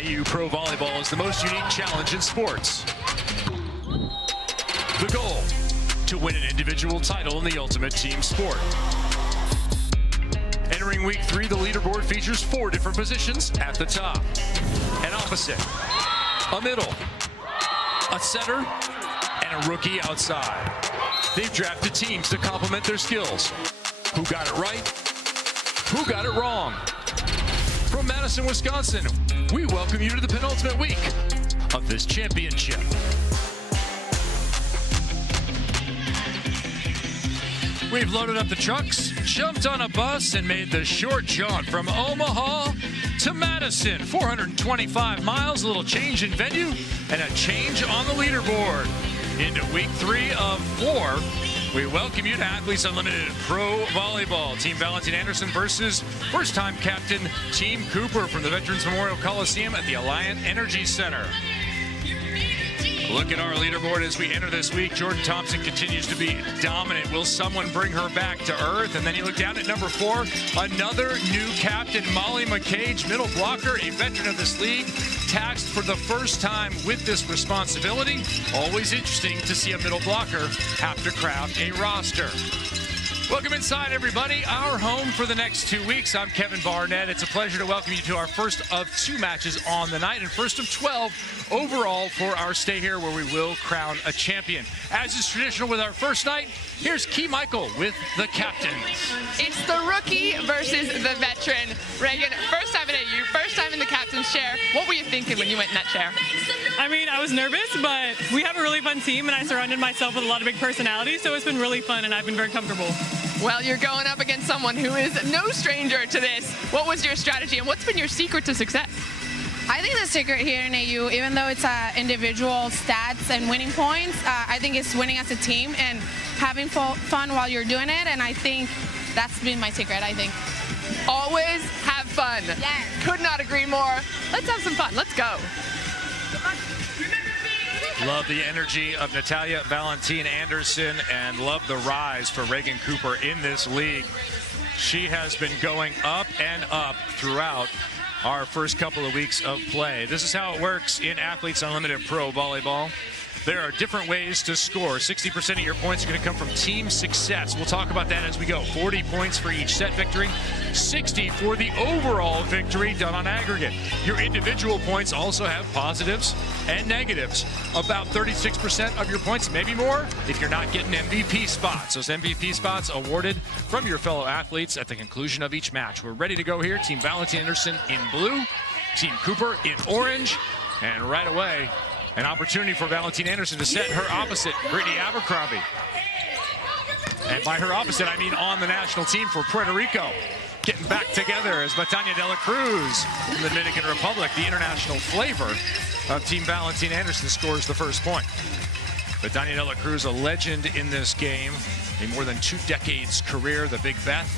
AU Pro Volleyball is the most unique challenge in sports. The goal, to win an individual title in the ultimate team sport. Entering week 3, the leaderboard features 4 different positions at the top. An opposite, a middle, a setter, and a rookie outside. They've drafted teams to complement their skills. Who got it right? Who got it wrong? From Madison, Wisconsin, we welcome you to the penultimate week of this championship. We've loaded up the trucks, jumped on a bus, and made the short jaunt from Omaha to Madison. 425 miles, a little change in venue, and a change on the leaderboard. Into week 3 of 4, we welcome you to Athletes Unlimited Pro Volleyball. Team Valentin-Anderson versus first-time captain Team Cooper from the Veterans Memorial Coliseum at the Alliant Energy Center. Look at our leaderboard as we enter this week. Jordan Thompson continues to be dominant. Will someone bring her back to earth? And then you look down at number 4, another new captain, Molly McCage, middle blocker, a veteran of this league, tasked for the first time with this responsibility. Always interesting to see a middle blocker have to craft a roster. Welcome inside, everybody. Our home for the next 2 weeks. I'm Kevin Barnett. It's a pleasure to welcome you to our first of 2 matches on the night and first of 12 overall for our stay here, where we will crown a champion. As is traditional with our first night, here's Key Michael with the captains. It's the rookie versus the veteran. Reagan, first time in AU, first time in the captain's chair. What were you thinking when you went in that chair? I mean, I was nervous, but we have a really fun team, and I surrounded myself with a lot of big personalities, so it's been really fun, and I've been very comfortable. Well, you're going up against someone who is no stranger to this. What was your strategy, and what's been your secret to success? I think the secret here in AU, even though it's individual stats and winning points, I think it's winning as a team and having fun while you're doing it, and I think that's been my secret, I think. Always have fun. Yes. Could not agree more. Let's have some fun. Let's go. Love the energy of Natalia Valentin-Anderson and love the rise for Reagan Cooper in this league. She has been going up and up throughout our first couple of weeks of play. This is how it works in Athletes Unlimited Pro Volleyball. There are different ways to score. 60% of your points are going to come from team success. We'll talk about that as we go. 40 points for each set victory, 60 for the overall victory done on aggregate. Your individual points also have positives and negatives. About 36% of your points, maybe more, if you're not getting MVP spots. Those MVP spots awarded from your fellow athletes at the conclusion of each match. We're ready to go here. Team Valentin-Anderson in blue, Team Cooper in orange, and right away, an opportunity for Valentin-Anderson to set her opposite, Brittany Abercrombie. And by her opposite, I mean on the national team for Puerto Rico. Getting back together as Batania de la Cruz from the Dominican Republic, the international flavor of Team Valentin-Anderson, scores the first point. Batania de la Cruz, a legend in this game, a more than 2 decades career, the Big Beth.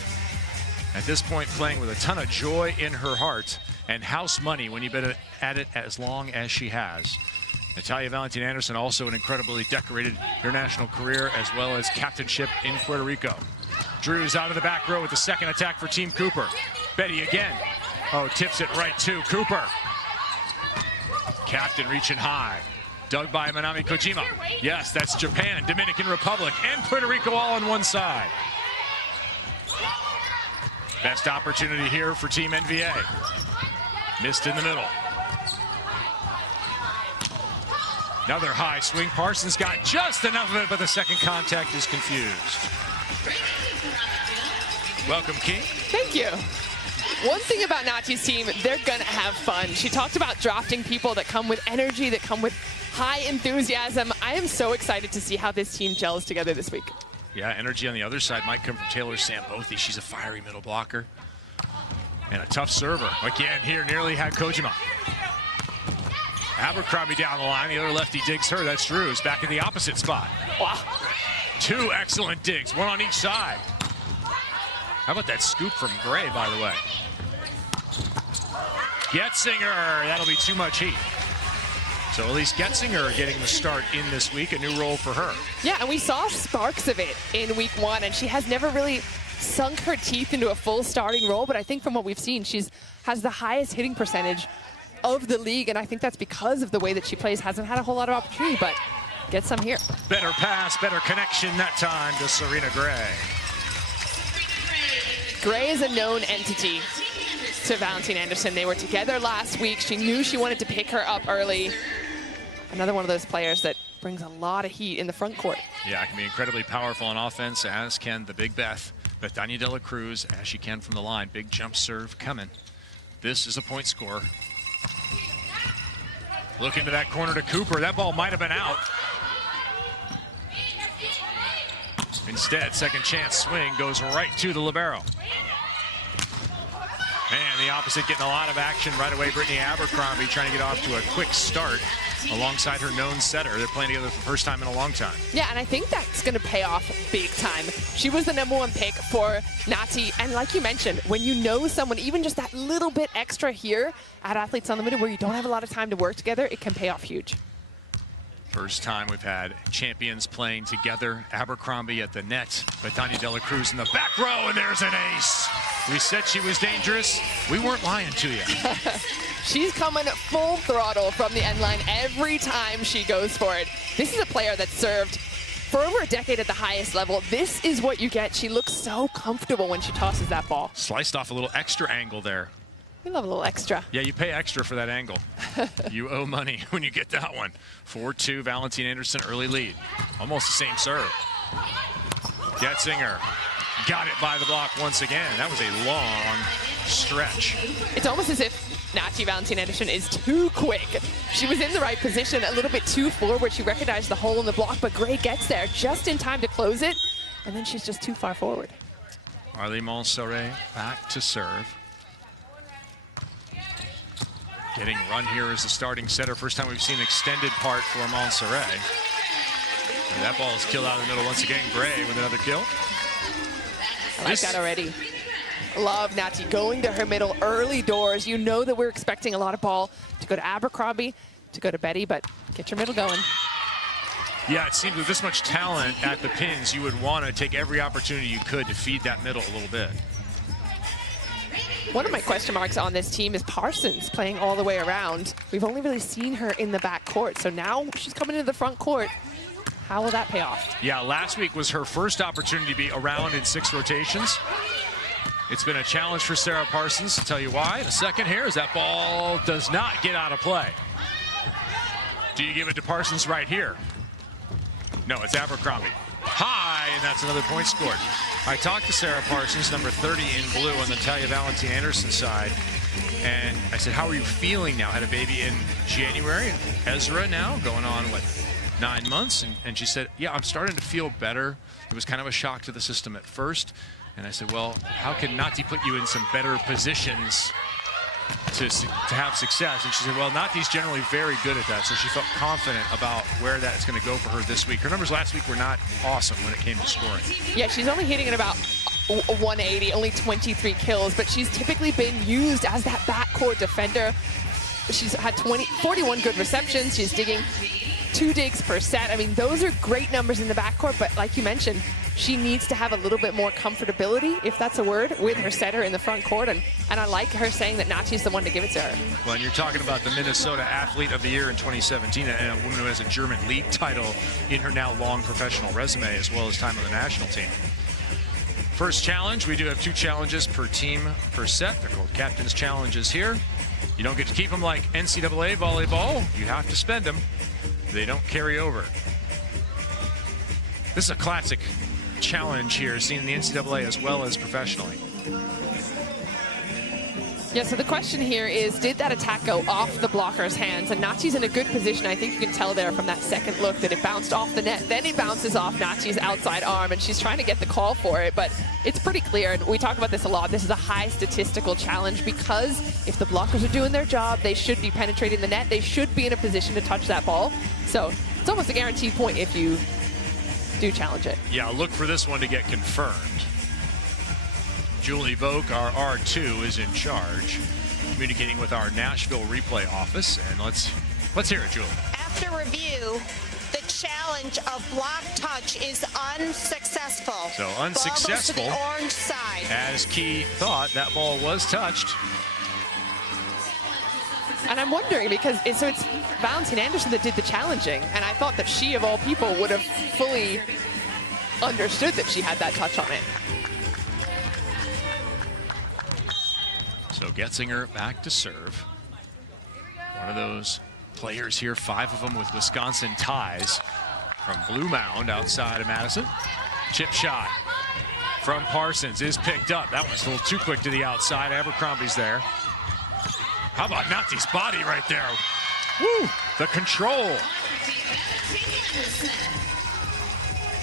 At this point, playing with a ton of joy in her heart and house money when you've been at it as long as she has. Natalia Valentin-Anderson, also an incredibly decorated international career as well as captainship in Puerto Rico. Drew's out of the back row with the second attack for Team Cooper. Betty again. Oh, tips it right to Cooper. Captain reaching high. Dug by Manami Kojima. Yes, that's Japan, Dominican Republic, and Puerto Rico all on one side. Best opportunity here for Team NVA. Missed in the middle. Another high swing. Parsons got just enough of it, but the second contact is confused. Welcome, King. Thank you. One thing about Nati's team, they're going to have fun. She talked about drafting people that come with energy, that come with high enthusiasm. I am so excited to see how this team gels together this week. Yeah, energy on the other side might come from Taylor Sambothy. She's a fiery middle blocker and a tough server. Again, here nearly had Kojima. Abercrombie down the line. The other lefty digs her. That's Drews back in the opposite spot. Wow. 2 excellent digs, 1 on each side. How about that scoop from Gray, by the way? Getzinger, that'll be too much heat. So Elise Getzinger getting the start in this week, a new role for her. Yeah, and we saw sparks of it in week 1, and she has never really sunk her teeth into a full starting role, but I think from what we've seen, has the highest hitting percentage of the league, and I think that's because of the way that she plays. Hasn't had a whole lot of opportunity, but get some here. Better pass, better connection that time to Serena Gray. Gray is a known entity to Valentin-Anderson. They were together last week. She knew she wanted to pick her up early. Another one of those players that brings a lot of heat in the front court. Yeah, can be incredibly powerful on offense, as can the big Bethania de la Cruz, as she can from the line. Big jump serve coming. This is a point score. Look into that corner to Cooper. That ball might have been out. Instead, second chance swing goes right to the libero. And the opposite getting a lot of action right away. Brittany Abercrombie trying to get off to a quick start alongside her known setter. They're playing together for the first time in a long time. Yeah, and I think that's going to pay off big time. She was the #1 pick for Nati, and like you mentioned, when you know someone, even just that little bit extra here at Athletes Unlimited where you don't have a lot of time to work together, it can pay off huge. First time we've had champions playing together. Abercrombie at the net. Bethania de la Cruz in the back row, and there's an ace. We said she was dangerous. We weren't lying to you. She's coming full throttle from the end line every time she goes for it. This is a player that served for over a decade at the highest level. This is what you get. She looks so comfortable when she tosses that ball. Sliced off a little extra angle there. We love a little extra. Yeah, you pay extra for that angle. You owe money when you get that one. 4-2, Valentin-Anderson, early lead. Almost the same serve. Getzinger got it by the block once again. That was a long stretch. It's almost as if Natalia Valentin-Anderson is too quick. She was in the right position, a little bit too forward. She recognized the hole in the block, but Gray gets there just in time to close it, and then she's just too far forward. Arlie Montserrat back to serve. Getting run here as the starting setter. First time we've seen an extended part for Montserrat. And that ball is killed out of the middle once again. Gray with another kill. I like that already. Love Nati going to her middle early doors. You know that we're expecting a lot of ball to go to Abercrombie, to go to Betty, but get your middle going. Yeah, it seems with this much talent at the pins, you would want to take every opportunity you could to feed that middle a little bit. One of my question marks on this team is Parsons playing all the way around. We've only really seen her in the back court, so now she's coming into the front court. How will that pay off? Yeah, last week was her first opportunity to be around in 6 rotations. It's been a challenge for Sarah Parsons. I'll tell you why in a second here, as that ball does not get out of play. Do you give it to Parsons right here? No, it's Abercrombie. High, and that's another point scored. I talked to Sarah Parsons, number 30 in blue on the Natalia Valentin-Anderson side, and I said, how are you feeling now? Had a baby in January, Ezra now, going on, what, 9 months? And she said, yeah, I'm starting to feel better. It was kind of a shock to the system at first. And I said, well, how can Nati put you in some better positions to have success? And she said, well, Nati's generally very good at that. So she felt confident about where that's going to go for her this week. Her numbers last week were not awesome when it came to scoring. Yeah, she's only hitting at about 180, only 23 kills, but she's typically been used as that backcourt defender. She's had 41 good receptions. She's digging 2 digs per set. I mean, those are great numbers in the backcourt, but like you mentioned, she needs to have a little bit more comfortability, if that's a word, with her setter in the front court. And I like her saying that Nati's the one to give it to her. Well, and you're talking about the Minnesota Athlete of the Year in 2017, and a woman who has a German league title in her now long professional resume, as well as time on the national team. First challenge, we do have 2 challenges per team per set. They're called Captain's Challenges here. You don't get to keep them like NCAA volleyball. You have to spend them. They don't carry over. This is a classic challenge here, seen in the NCAA as well as professionally. Yeah, so the question here is, did that attack go off the blocker's hands? And Nati's in a good position. I think you can tell there from that second look that it bounced off the net. Then it bounces off Nati's outside arm, and she's trying to get the call for it. But it's pretty clear, and we talk about this a lot. This is a high statistical challenge because if the blockers are doing their job, they should be penetrating the net. They should be in a position to touch that ball. So it's almost a guaranteed point if you do challenge it. Yeah, look for this one to get confirmed. Julie Vogt, our R2, is in charge, communicating with our Nashville replay office. And let's hear it, Julie. After review, the challenge of block touch is unsuccessful. So unsuccessful. Ball goes to the orange side. As Key thought, that ball was touched. And I'm wondering because it's Valentin-Anderson that did the challenging, and I thought that she, of all people, would have fully understood that she had that touch on it. So Getzinger back to serve. One of those players here, 5 of them with Wisconsin ties from Blue Mound outside of Madison. Chip shot from Parsons is picked up. That one's a little too quick to the outside. Abercrombie's there. How about Nati's body right there? Woo! The control.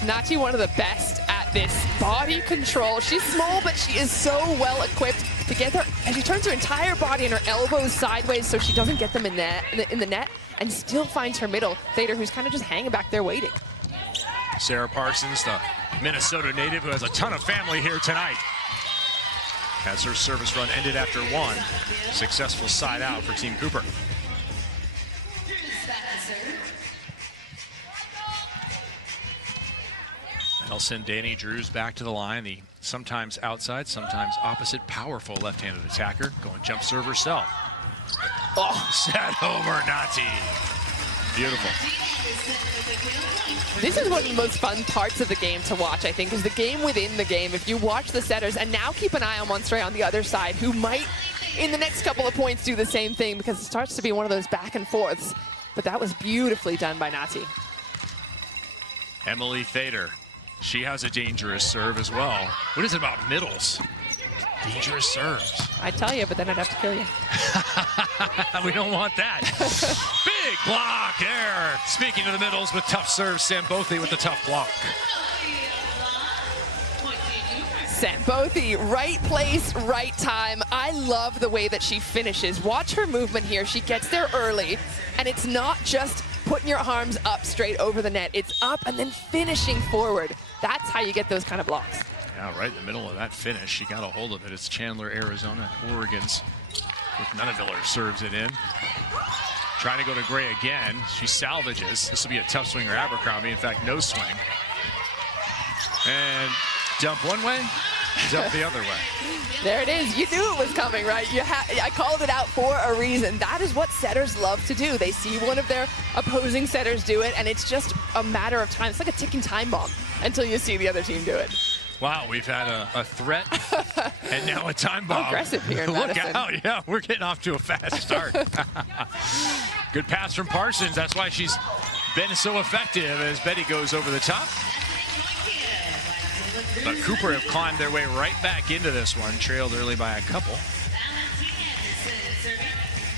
Nati, one of the best at this body control. She's small, but she is so well equipped to get there. And she turns her entire body and her elbows sideways so she doesn't get them in the net, and still finds her middle. Thader, who's kind of just hanging back there waiting. Sarah Parsons, the Minnesota native who has a ton of family here tonight, has her service run ended after 1 successful side out for Team Cooper. They'll send Danny Drews back to the line, the sometimes outside, sometimes opposite powerful left-handed attacker, going jump serve herself. Oh, set over Nati. Beautiful. This is one of the most fun parts of the game to watch, I think, is the game within the game. If you watch the setters, and now keep an eye on Monstray on the other side, who might, in the next couple of points, do the same thing, because it starts to be one of those back and forths. But that was beautifully done by Nati. Emily Thader, she has a dangerous serve as well. What is it about middles? Dangerous serves. I'd tell you, but then I'd have to kill you. We don't want that. Big block there. Speaking of the middles with tough serves, Sambothi with the tough block. Sambothi, right place, right time. I love the way that she finishes. Watch her movement here. She gets there early, and it's not just putting your arms up straight over the net. It's up and then finishing forward. That's how you get those kind of blocks. Yeah, right in the middle of that finish. She got a hold of it. It's Chandler, Arizona, Oregon's. With Nunaviller serves it in. Trying to go to Gray again. She salvages. This will be a tough swinger, Abercrombie. In fact, no swing. And dump one way, dump the other way. There it is. You knew it was coming, right? I called it out for a reason. That is what setters love to do. They see one of their opposing setters do it, and it's just a matter of time. It's like a ticking time bomb until you see the other team do it. Wow, we've had a threat and now a time bomb. Aggressive here in Madison. Look out, yeah, we're getting off to a fast start. Good pass from Parsons. That's why she's been so effective as Betty goes over the top. But Cooper have climbed their way right back into this one, trailed early by a couple.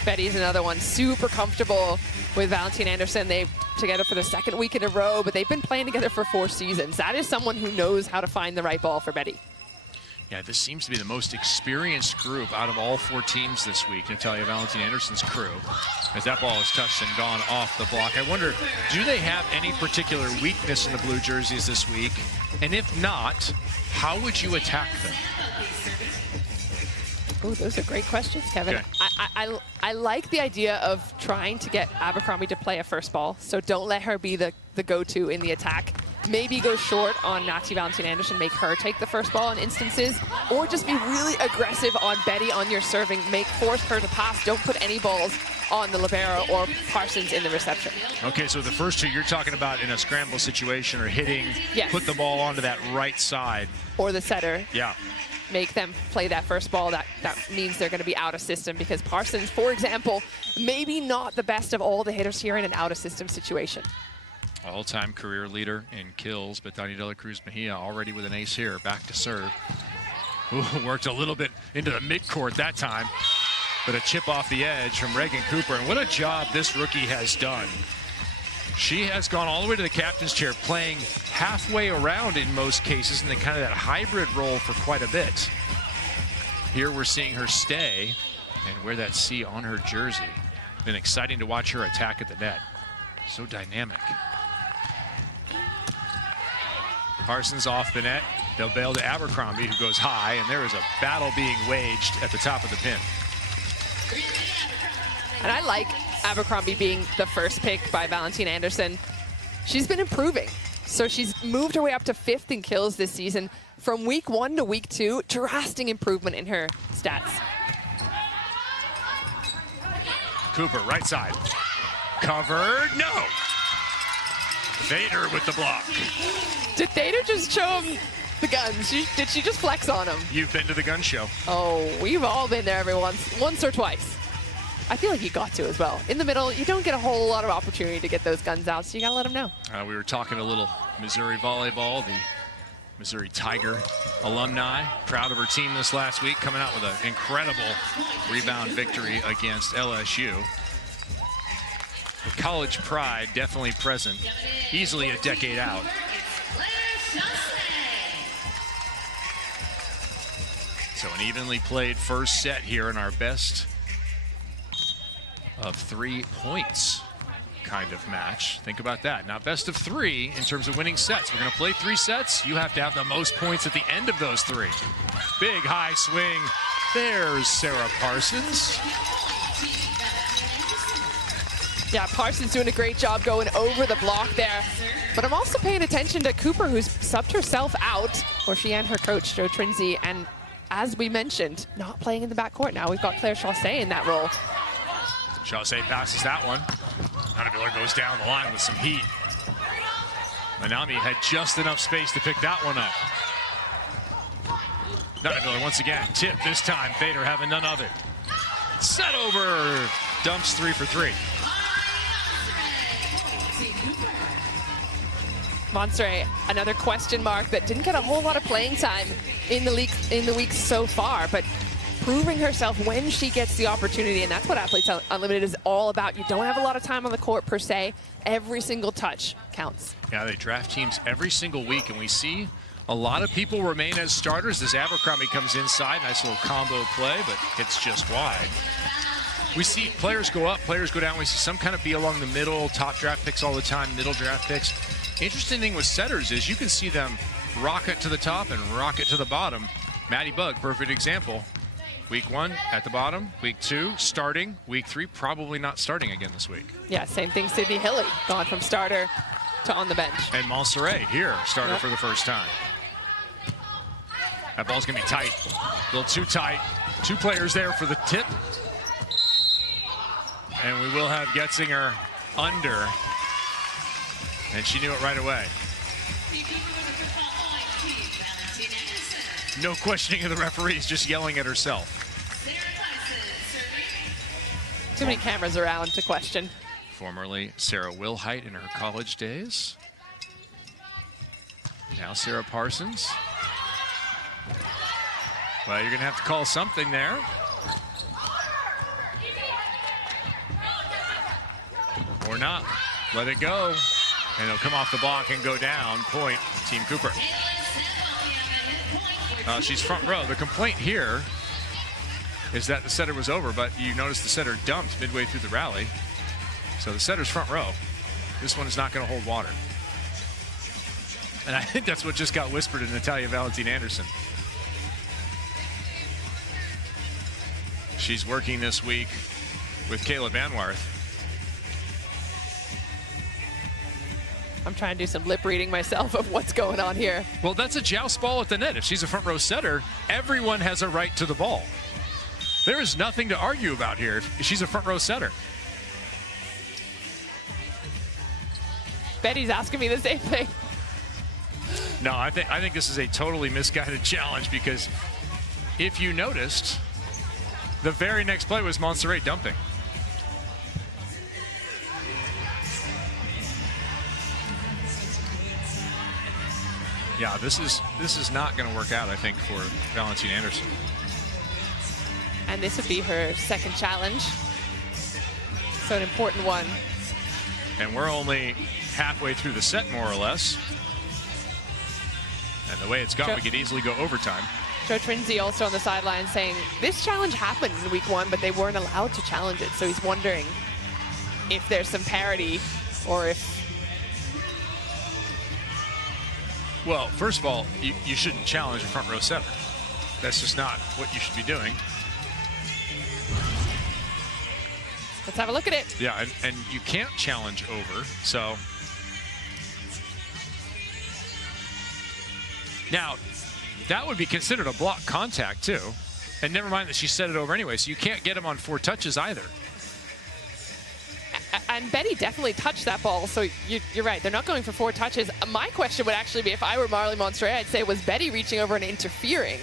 Betty's another one, super comfortable with Valentin-Anderson. They've together for the 2nd week in a row, but they've been playing together for 4 seasons. That is someone who knows how to find the right ball for Betty. Yeah, this seems to be the most experienced group out of all 4 teams this week, Natalia Valentin-Anderson's crew, as that ball is touched and gone off the block. I wonder, do they have any particular weakness in the blue jerseys this week? And if not, how would you attack them? Oh, those are great questions, Kevin. Okay. I like the idea of trying to get Abercrombie to play a first ball, so don't let her be the go-to in the attack. Maybe go short on Nati Valentin-Anderson, make her take the first ball in instances, or just be really aggressive on Betty on your serving, force her to pass. Don't put any balls on the libero or Parsons in the reception. Okay, so the first 2 you're talking about in a scramble situation or hitting, yes. Put the ball onto that right side. Or the setter. Yeah. Make them play that first ball. That means they're going to be out of system because Parsons, for example, maybe not the best of all the hitters here in an out of system situation. All-time career leader in kills, but Dani De La Cruz Mejia already with an ace here, back to serve. Ooh, worked a little bit into the midcourt that time, but a chip off the edge from Reagan Cooper, and what a job this rookie has done. She has gone all the way to the captain's chair, playing halfway around in most cases, and then kind of that hybrid role for quite a bit. Here we're seeing her stay and wear that C on her jersey. Been exciting to watch her attack at the net. So dynamic. Parsons off the net. They'll bail to Abercrombie, who goes high, and there is a battle being waged at the top of the pin. And I like Abercrombie being the first pick by Valentin-Anderson. She's been improving. So she's moved her way up to 5th in kills this season. From week 1 to week 2, drastic improvement in her stats. Cooper, right side. Covered, no. Vader with the block. Did Vader just show him the guns? Did she just flex on him? You've been to the gun show. Oh, we've all been there every once or twice. I feel like you got to as well. In the middle, you don't get a whole lot of opportunity to get those guns out, so you gotta let them know. We were talking a little Missouri volleyball, the Missouri Tiger alumni, proud of her team this last week, coming out with an incredible rebound victory against LSU. The college pride definitely present, easily a decade out. So an evenly played first set here in our best of 3 points kind of match. Think about that. Now, best of 3 in terms of winning sets. We're going to play 3 sets. You have to have the most points at the end of those 3. Big high swing. There's Sarah Parsons. Yeah, Parsons doing a great job going over the block there. But I'm also paying attention to Cooper, who's subbed herself out, or she and her coach, Joe Trinzi, and as we mentioned, not playing in the backcourt now. We've got Claire Chaussee in that role. Chaussee passes that one. Natalia goes down the line with some heat. Manami had just enough space to pick that one up. Natalia once again, tip this time. Vader having none of it. Set over, dumps 3 for 3. Montserrat, another question mark that didn't get a whole lot of playing time in the weeks so far, but proving herself when she gets the opportunity, and that's what Athletes Unlimited is all about. You don't have a lot of time on the court per se. Every single touch counts. Yeah, they draft teams every single week, and we see a lot of people remain as starters. This Abercrombie comes inside, nice little combo play, but it's just wide. We see players go up, players go down. We see some kind of be along the middle, top draft picks all the time, middle draft picks. Interesting thing with setters is you can see them rocket to the top and rocket to the bottom. Maddie Bug, perfect example. Week 1 at the bottom, week 2 starting, week 3 probably not starting again this week. Yeah, same thing. Sydney Hilly gone from starter to on the bench. And Montserrat here, starter for the first time. That ball's gonna be tight, a little too tight. 2 players there for the tip. And we will have Getzinger under. And she knew it right away. No questioning of the referees, just yelling at herself. Too many cameras around to question. Formerly Sarah Wilhite in her college days. Now Sarah Parsons. Well, you're gonna have to call something there. Or not. Let it go. And it'll come off the block and go down. Point, Team Cooper. She's front row. The complaint here is that the setter was over, but you notice the setter dumped midway through the rally. So the setter's front row. This one is not going to hold water. And I think that's what just got whispered to Natalia Valentin-Anderson. She's working this week with Kayla Banwarth. I'm trying to do some lip reading myself of what's going on here. Well, that's a joust ball at the net. If she's a front row setter, everyone has a right to the ball. There is nothing to argue about here if she's a front row setter. Betty's asking me the same thing. No, I think this is a totally misguided challenge, because if you noticed, the very next play was Montserrat dumping. Yeah, this is not going to work out, I think, for Valentin-Anderson. And this would be her second challenge. So an important one. And we're only halfway through the set, more or less. And the way it's gone, we could easily go overtime. Joe Trinzi also on the sideline saying, this challenge happened in week 1, but they weren't allowed to challenge it. So he's wondering if there's some parity or if... Well, first of all, you shouldn't challenge a front row setter. That's just not what you should be doing. Let's have a look at it. Yeah, and you can't challenge over, so. Now, that would be considered a block contact too. And never mind that she set it over anyway, so you can't get him on 4 touches either. And Betty definitely touched that ball, so you're right. They're not going for 4 touches. My question would actually be, if I were Marley Monserrat, I'd say, was Betty reaching over and interfering?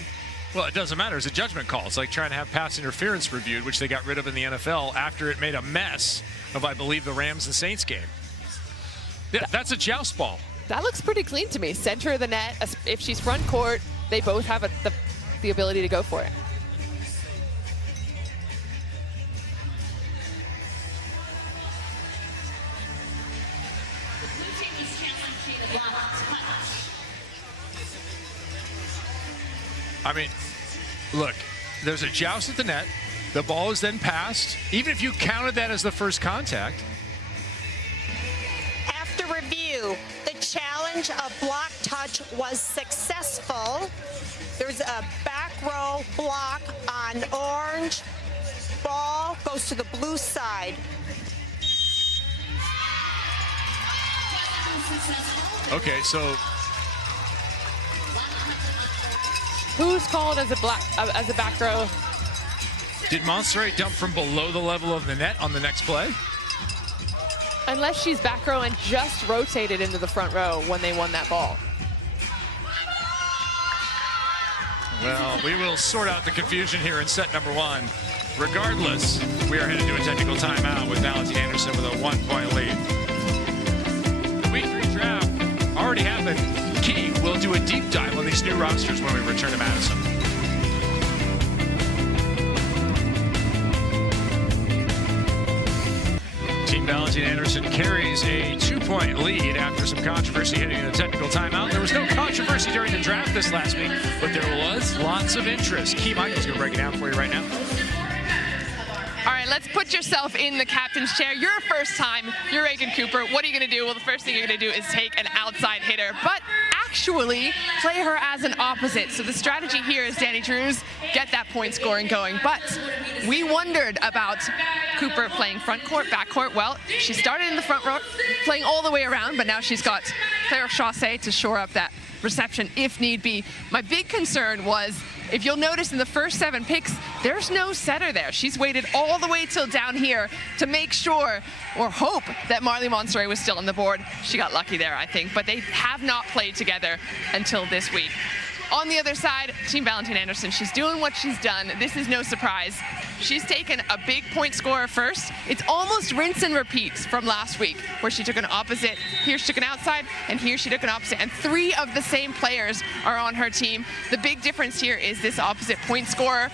Well, it doesn't matter. It's a judgment call. It's like trying to have pass interference reviewed, which they got rid of in the NFL after it made a mess of, I believe, the Rams and Saints game. Yeah, that's a joust ball. That looks pretty clean to me. Center of the net. If she's front court, they both have the ability to go for it. I mean, look, there's a joust at the net. The ball is then passed. Even if you counted that as the first contact. After review, the challenge of block touch was successful. There's a back row block on orange. Ball goes to the blue side. Okay, so who's called as a back row? did Monserrat dump from below the level of the net on the next play? Unless she's back row and just rotated into the front row when they won that ball. Well, we will sort out the confusion here in set number 1. Regardless, we are headed to a technical timeout with Valentin-Anderson with a 1-point lead. The Week 3 draft already happened. Key will do a deep dive on these new rosters when we return to Madison. Team Valentin-Anderson carries a 2-point lead after some controversy hitting the technical timeout. There was no controversy during the draft this last week, but there was lots of interest. Key Michael's going to break it down for you right now. All right, let's put yourself in the captain's chair. You're a first time. You're Reagan Cooper. What are you going to do? Well, the first thing you're going to do is take an outside hitter, but actually play her as an opposite. So the strategy here is, Danny Drews, get that point scoring going. But we wondered about Cooper playing front court, back court. Well, she started in the front row, playing all the way around, but now she's got Claire Chaussee to shore up that reception if need be. My big concern was, if you'll notice in the first 7 picks, there's no setter there. She's waited all the way till down here to make sure or hope that Marley Monserrat was still on the board. She got lucky there, I think, but they have not played together until this week. On the other side, Team Valentin-Anderson, she's doing what she's done. This is no surprise. She's taken a big point scorer first. It's almost rinse and repeat from last week, where she took an opposite. Here she took an outside, and here she took an opposite. And 3 of the same players are on her team. The big difference here is this opposite point scorer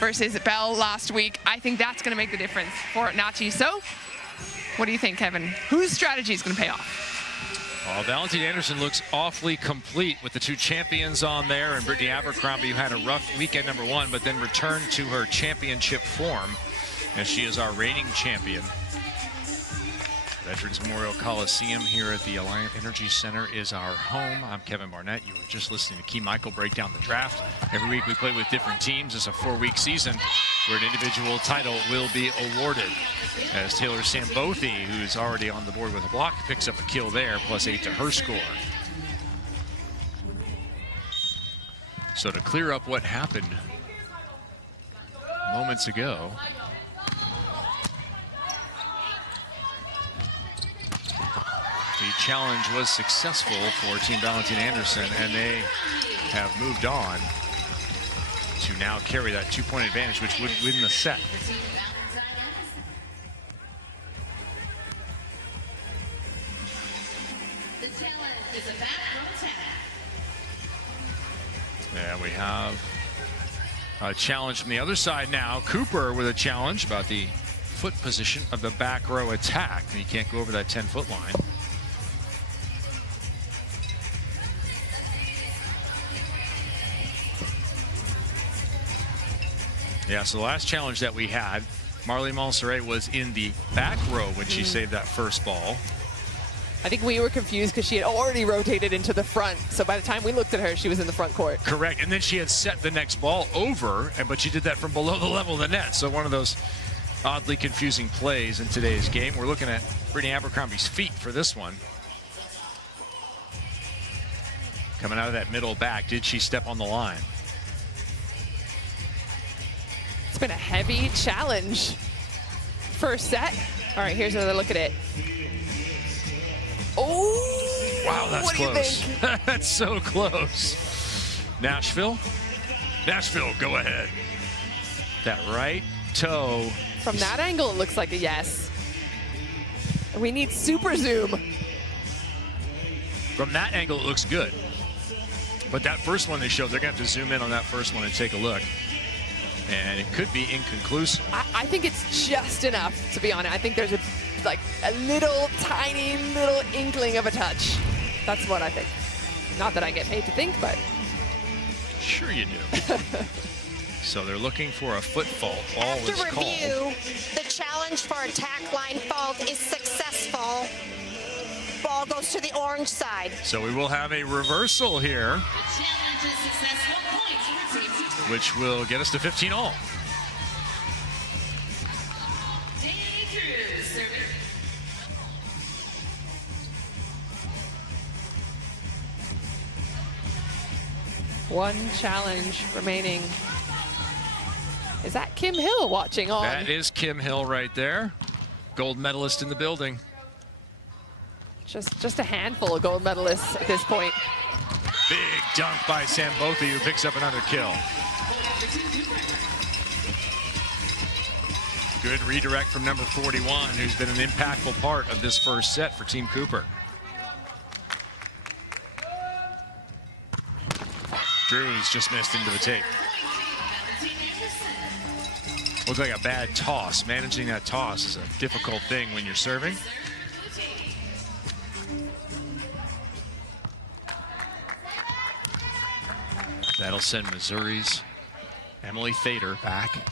versus Bell last week. I think that's going to make the difference for Nachi. So, what do you think, Kevin? Whose strategy is going to pay off? Well, Valentin-Anderson looks awfully complete with the 2 champions on there, and Brittany Abercrombie, who had a rough weekend number 1, but then returned to her championship form, as she is our reigning champion. Veterans Memorial Coliseum here at the Alliant Energy Center is our home. I'm Kevin Barnett. You were just listening to Key Michael break down the draft. Every week we play with different teams. It's a 4-week season where an individual title will be awarded, as Taylor Sambothi, who's already on the board with a block, picks up a kill there, +8 to her score. So to clear up what happened moments ago, the challenge was successful for Team Valentin-Anderson, and they have moved on to now carry that 2-point advantage, which would win the set. Yeah, we have a challenge from the other side now. Cooper with a challenge about the foot position of the back row attack. And he can't go over that 10-foot line. Yeah, so the last challenge that we had, Marley Monserrat was in the back row when she saved that first ball. I think we were confused because she had already rotated into the front. So by the time we looked at her, she was in the front court. Correct, and then she had set the next ball over, but she did that from below the level of the net. So one of those oddly confusing plays in today's game. We're looking at Brittany Abercrombie's feet for this one. Coming out of that middle back, did she step on the line? It's been a heavy challenge. First set, All right, here's another look at it. Oh, wow, that's what do you close. think? That's so close. Nashville, go ahead. That right toe. From that angle, it looks like a yes. We need super zoom. From that angle, it looks good. But that first one they showed, they're going to have to zoom in on that first one and take a look. And it could be inconclusive. I think it's just enough, to be honest. I think there's a little tiny little inkling of a touch. That's what I think. Not that I get paid to think, but. Sure you do. So they're looking for a foot fault. Ball is After review, called. the challenge for attack line fault is successful. Ball goes to the orange side. So we will have a reversal here, which will get us to 15 all. One challenge remaining. Is that Kim Hill watching on? That is Kim Hill right there. Gold medalist in the building. Just a handful of gold medalists at this point. Big dunk by Sam Bothy, who picks up another kill. Good redirect from number 41, who's been an impactful part of this first set for Team Cooper. Drews just missed into the tape. Looked like a bad toss. Managing that toss is a difficult thing when you're serving. That'll send Missouri's Emily Thader back.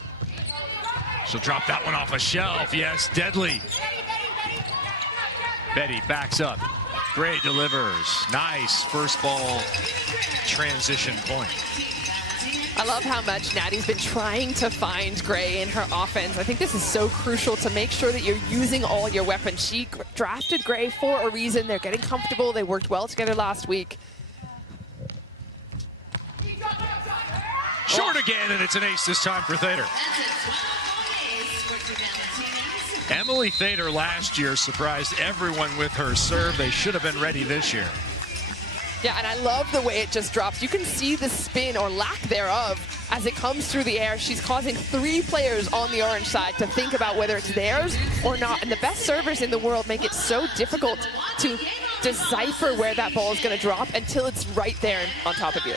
She'll drop that one off a shelf. Yes, deadly. Betty backs up. Gray delivers. Nice first ball transition point. I love how much Natty's been trying to find Gray in her offense. I think this is so crucial to make sure that you're using all your weapons. She drafted Gray for a reason. They're getting comfortable. They worked well together last week. Short again, and it's an ace this time for Thader. Emily Thader last year surprised everyone with her serve. They should have been ready this year. Yeah, and I love the way it just drops. You can see the spin or lack thereof as it comes through the air. She's causing 3 players on the orange side to think about whether it's theirs or not. And the best servers in the world make it so difficult to decipher where that ball is going to drop until it's right there on top of you.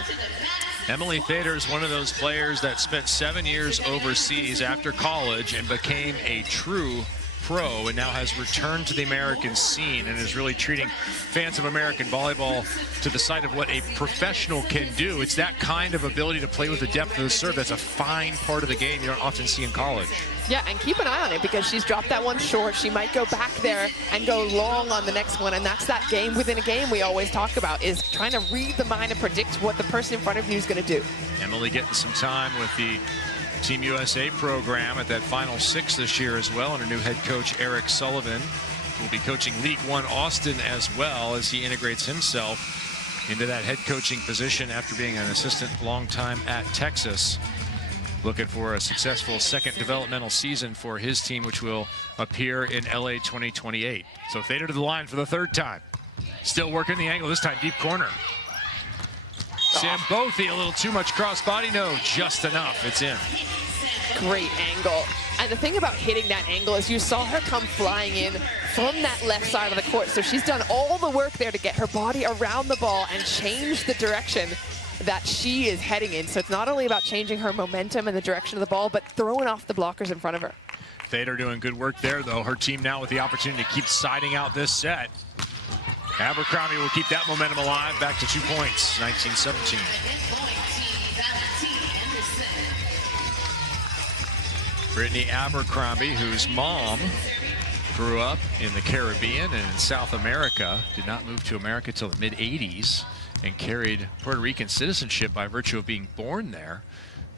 Emily Thader is one of those players that spent 7 years overseas after college and became a true pro, and now has returned to the American scene and is really treating fans of American volleyball to the side of what a professional can do. It's that kind of ability to play with the depth of the serve. That's a fine part of the game you don't often see in college. Yeah, and keep an eye on it because she's dropped that one short. She might go back there and go long on the next one, and that's that game within a game we always talk about, is trying to read the mind and predict what the person in front of you is going to do. Emily getting some time with the Team USA program at that Final 6 this year as well, and her new head coach Eric Sullivan will be coaching League One Austin as well as he integrates himself into that head coaching position after being an assistant long time at Texas. Looking for a successful second developmental season for his team, which will appear in LA 2028. So Thader to the line for the 3rd time. Still working the angle, this time deep corner. Sam Bothy, a little too much cross-body. No, just enough. It's in. Great angle. And the thing about hitting that angle is you saw her come flying in from that left side of the court. So she's done all the work there to get her body around the ball and change the direction that she is heading in. So it's not only about changing her momentum and the direction of the ball, but throwing off the blockers in front of her. Thader doing good work there, though. Her team now with the opportunity to keep siding out this set. Abercrombie will keep that momentum alive, back to 2 points, 19-17. Brittany Abercrombie, whose mom grew up in the Caribbean and in South America, did not move to America till the mid-'80s and carried Puerto Rican citizenship by virtue of being born there.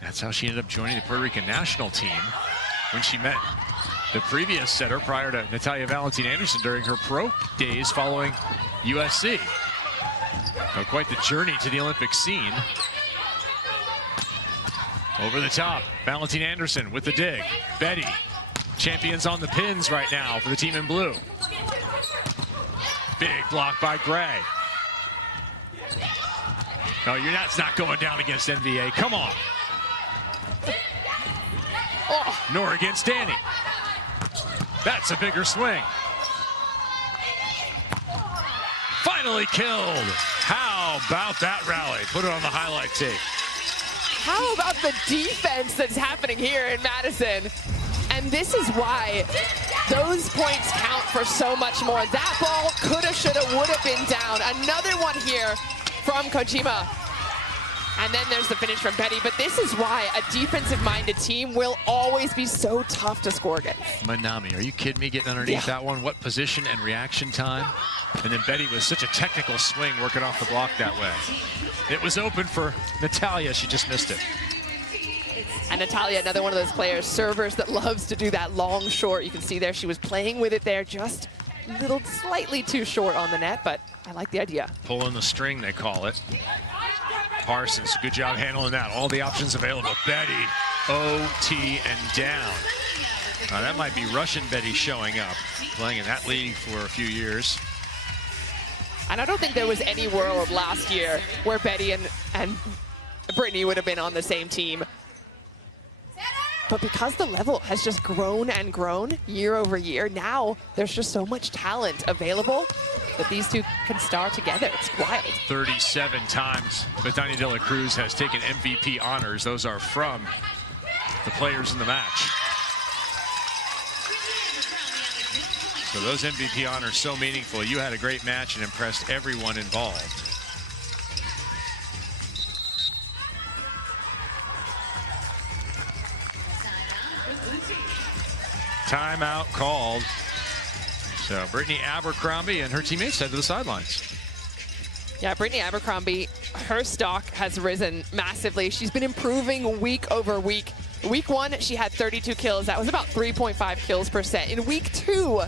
That's how she ended up joining the Puerto Rican national team when she met the previous setter prior to Natalia Valentin-Anderson during her pro days following USC. So quite the journey to the Olympic scene. Over the top, Valentin-Anderson with the dig. Betty Champions on the pins right now for the team in blue. Big block by Gray. No, that's not going down against NVA. Come on. Oh, nor against Danny. That's a bigger swing. Finally killed. How about that rally? Put it on the highlight tape. How about the defense that's happening here in Madison? And this is why those points count for so much more. That ball coulda, shoulda, woulda been down. Another one here from Kojima. And then there's the finish from Betty. But this is why a defensive-minded team will always be so tough to score against. Manami, are you kidding me getting underneath that one? What position and reaction time? And then Betty was such a technical swing working off the block that way. It was open for Natalia. She just missed it. And Natalia, another one of those players, servers that loves to do that long short. You can see there she was playing with it there, just a little slightly too short on the net, but I like the idea. Pulling the string, they call it. Parsons, good job handling that. All the options available. Betty, OT, and down. That might be Russian Betty showing up, playing in that league for a few years. And I don't think there was any world last year where Betty and Brittany would have been on the same team. But because the level has just grown and grown year over year, now there's just so much talent available that these two can star together. It's wild. 37 times Bethany De La Cruz has taken MVP honors. Those are from the players in the match. So those MVP honors so meaningful. You had a great match and impressed everyone involved. Timeout called. So Brittany Abercrombie and her teammates head to the sidelines. Yeah, Brittany Abercrombie, her stock has risen massively. She's been improving week over week. Week 1, she had 32 kills. That was about 3.5 kills per set. In week 2,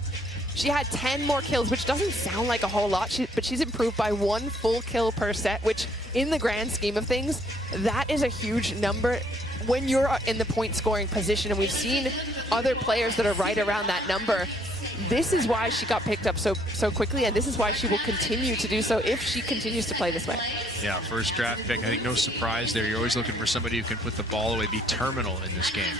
she had 10 more kills, which doesn't sound like a whole lot, but she's improved by 1 full kill per set, which in the grand scheme of things, that is a huge number when you're in the point scoring position. And we've seen other players that are right around that number. This is why she got picked up so quickly, and this is why she will continue to do so if she continues to play this way. Yeah, first draft pick. I think no surprise there. You're always looking for somebody who can put the ball away, be terminal in this game.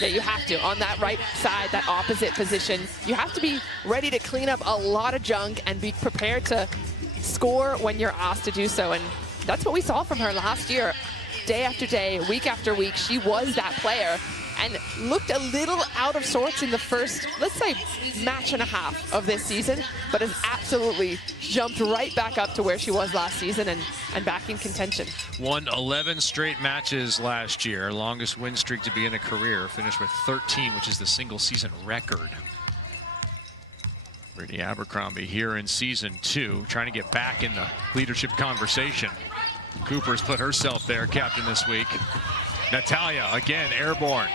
Yeah, you have to. On that right side, that opposite position, you have to be ready to clean up a lot of junk and be prepared to score when you're asked to do so. And that's what we saw from her last year. Day after day, week after week, she was that player and looked a little out of sorts in the first, let's say, match and a half of this season, but has absolutely jumped right back up to where she was last season and back in contention. Won 11 straight matches last year, longest win streak to begin a career, finished with 13, which is the single season record. Brittany Abercrombie here in season 2, trying to get back in the leadership conversation. Cooper's put herself there, captain this week. Natalia, again, airborne.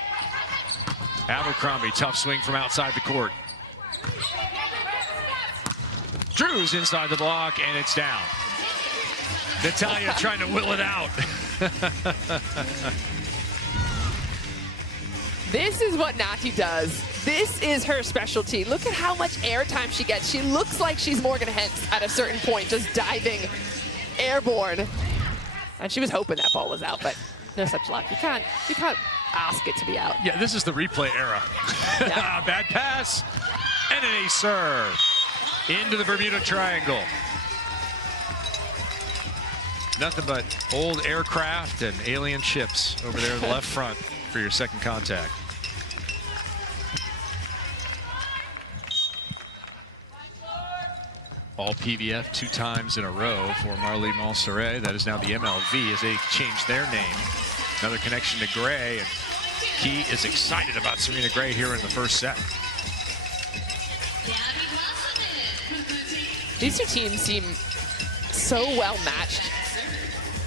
Abercrombie, tough swing from outside the court. Drew's inside the block, and it's down. Natalia trying to will it out. This is what Nati does. This is her specialty. Look at how much airtime she gets. She looks like she's Morgan Hentz at a certain point, just diving airborne. And she was hoping that ball was out, but no such luck. You can't ask it to be out. Yeah, this is the replay era. Yeah. Bad pass and an ace serve into the Bermuda Triangle. Nothing but old aircraft and alien ships over there in the left front for your second contact. All PVF 2 times in a row for Marley Montserrat. That is now the MLV as they change their name. Another connection to Gray, and Key is excited about Serena Gray here in the first set. These two teams seem so well matched.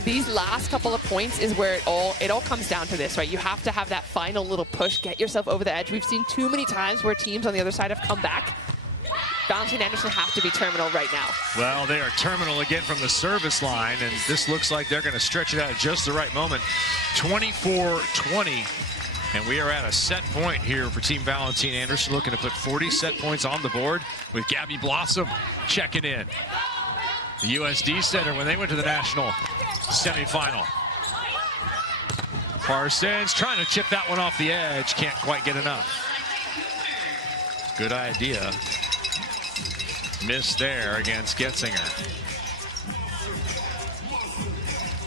These last couple of points is where it all comes down to this, right? You have to have that final little push, get yourself over the edge. We've seen too many times where teams on the other side have come back. Valentin-Anderson have to be terminal right now. Well, they are terminal again from the service line, and this looks like they're going to stretch it out at just the right moment. 24-20 And we are at a set point here for Team Valentin-Anderson, looking to put 40 set points on the board with Gabby Blossom checking in. The USD Center when they went to the national semifinal. Parsons trying to chip that one off the edge, can't quite get enough. Good idea. Missed there against Getzinger.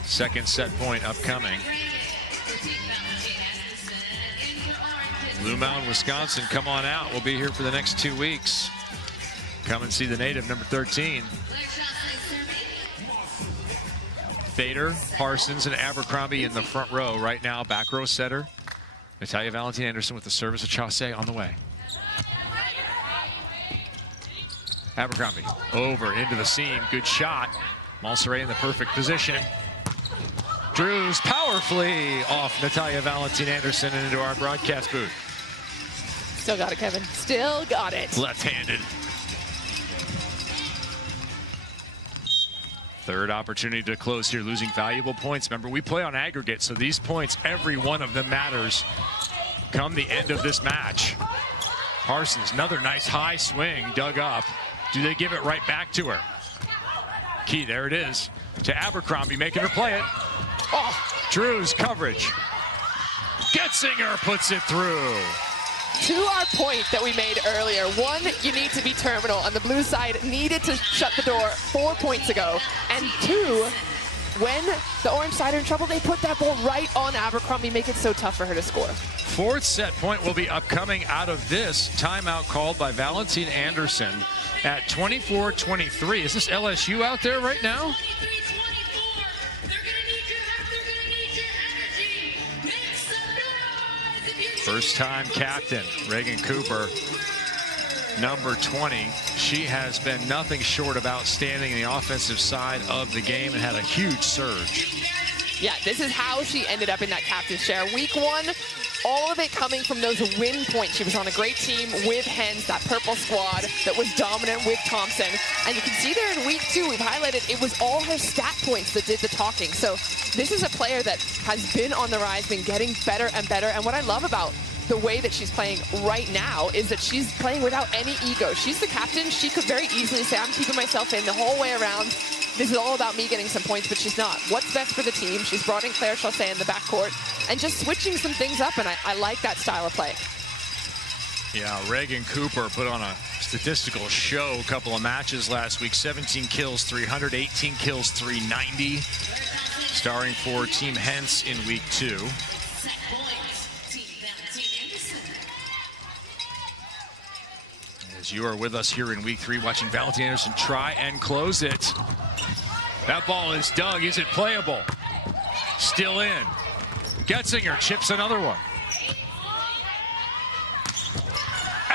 Second set point upcoming. Blue Mountain, Wisconsin, come on out. We'll be here for the next 2 weeks. Come and see the native, number 13. Fader, Parsons, and Abercrombie in the front row right now. Back row setter, Natalia Valentin-Anderson with the service of Chaussee on the way. Abercrombie over into the seam. Good shot. Malseret in the perfect position. Drews powerfully off Natalia Valentin-Anderson and into our broadcast booth. Still got it, Kevin. Still got it. Left-handed. Third opportunity to close here, losing valuable points. Remember, we play on aggregate, so these points, every one of them matters come the end of this match. Parsons, another nice high swing, dug up. Do they give it right back to her? Key, there it is, to Abercrombie, making her play it. Oh, Drew's coverage. Getzinger puts it through. To our point that we made earlier, one, you need to be terminal, and the blue side needed to shut the door 4 points ago. And two, when the orange side are in trouble, they put that ball right on Abercrombie, make it so tough for her to score. Fourth set point will be upcoming out of this timeout called by Valentin-Anderson at 24-23. Is this LSU out there right now? First-time captain, Reagan Cooper, number 20. She has been nothing short of outstanding in the offensive side of the game and had a huge surge. Yeah, this is how she ended up in that captain's chair. Week one, all of it coming from those win points. She was on a great team with Hens, that purple squad that was dominant with Thompson. And you can see there in week two, we've highlighted, it was all her stat points that did the talking. So this is a player that has been on the rise, been getting better and better. And what I love about the way that she's playing right now is that she's playing without any ego. She's the captain. She could very easily say, I'm keeping myself in the whole way around. This is all about me getting some points, but she's not. What's best for the team? She's brought in Claire Chaussee in the backcourt and just switching some things up, and I like that style of play. Yeah, Reagan Cooper put on a statistical show a couple of matches last week. 17 kills, 300, 18 kills, 390. Starring for Team Hens in week two. As you are with us here in week three, watching Valentin-Anderson try and close it. That ball is dug. Is it playable? Still in. Getzinger chips another one.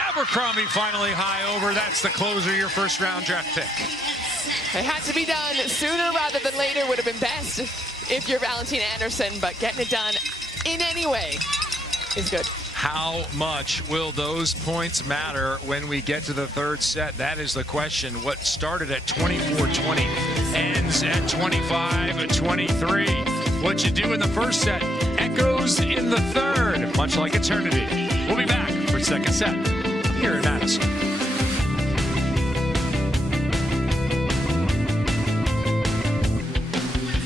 Abercrombie finally high over. That's the closer, your first round draft pick. It had to be done sooner rather than later would have been best if you're Valentin-Anderson, but getting it done in any way is good. How much will those points matter when we get to the third set? That is the question. What started at 24-20 ends at 25-23. What you do in the first set echoes in the third, much like eternity. We'll be back for second set here in Madison.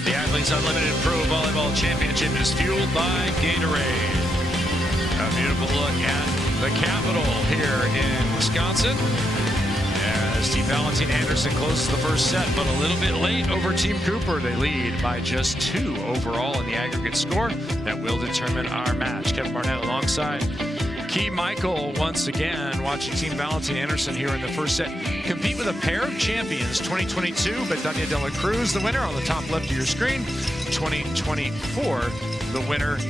The Athletes Unlimited Pro Volleyball Championship is fueled by Gatorade. A beautiful look at the Capitol here in Wisconsin as Team Valentin-Anderson closes the first set, but a little bit late over Team Cooper. They lead by just 2 overall in the aggregate score. That will determine our match. Kevin Barnett alongside Key Michael once again, watching Team Valentin-Anderson here in the first set compete with a pair of champions. 2022, Betania de la Cruz, the winner on the top left of your screen. 2024, the winner,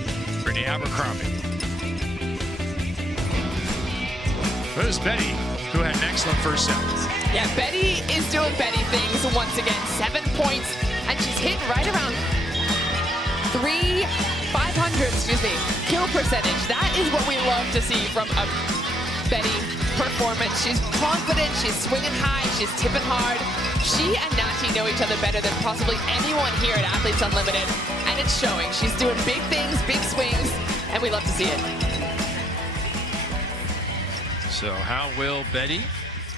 Brittany Abercrombie. There's Betty, who had an excellent first set. Yeah, Betty is doing Betty things once again. 7 points, and she's hitting right around 500, kill percentage. That is what we love to see from a Betty performance. She's confident, she's swinging high, she's tipping hard. She and Nati know each other better than possibly anyone here at Athletes Unlimited, and it's showing. She's doing big things, big swings. and we love to see it. So how will Betty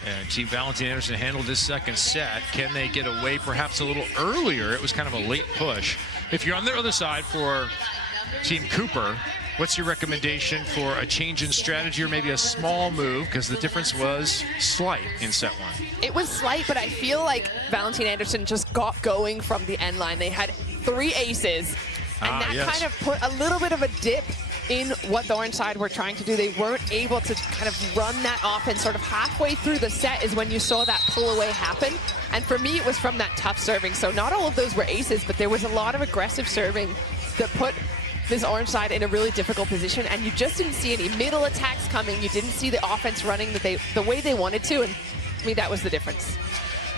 and Team Valentin-Anderson handle this second set? Can they get away perhaps a little earlier? It was kind of a late push. If you're on the other side for Team Cooper, what's your recommendation for a change in strategy or maybe a small move? Because the difference was slight in set one. It was slight, but I feel like Valentin-Anderson just got going from the end line. They had 3 aces, and that kind of put a little bit of a dip in what the orange side were trying to do. They weren't able to kind of run that offense. Sort of halfway through the set is when you saw that pull away happen. And for me, it was from that tough serving. So not all of those were aces, but there was a lot of aggressive serving that put this orange side in a really difficult position. And you just didn't see any middle attacks coming. You didn't see the offense running the way they wanted to. And I mean, that was the difference.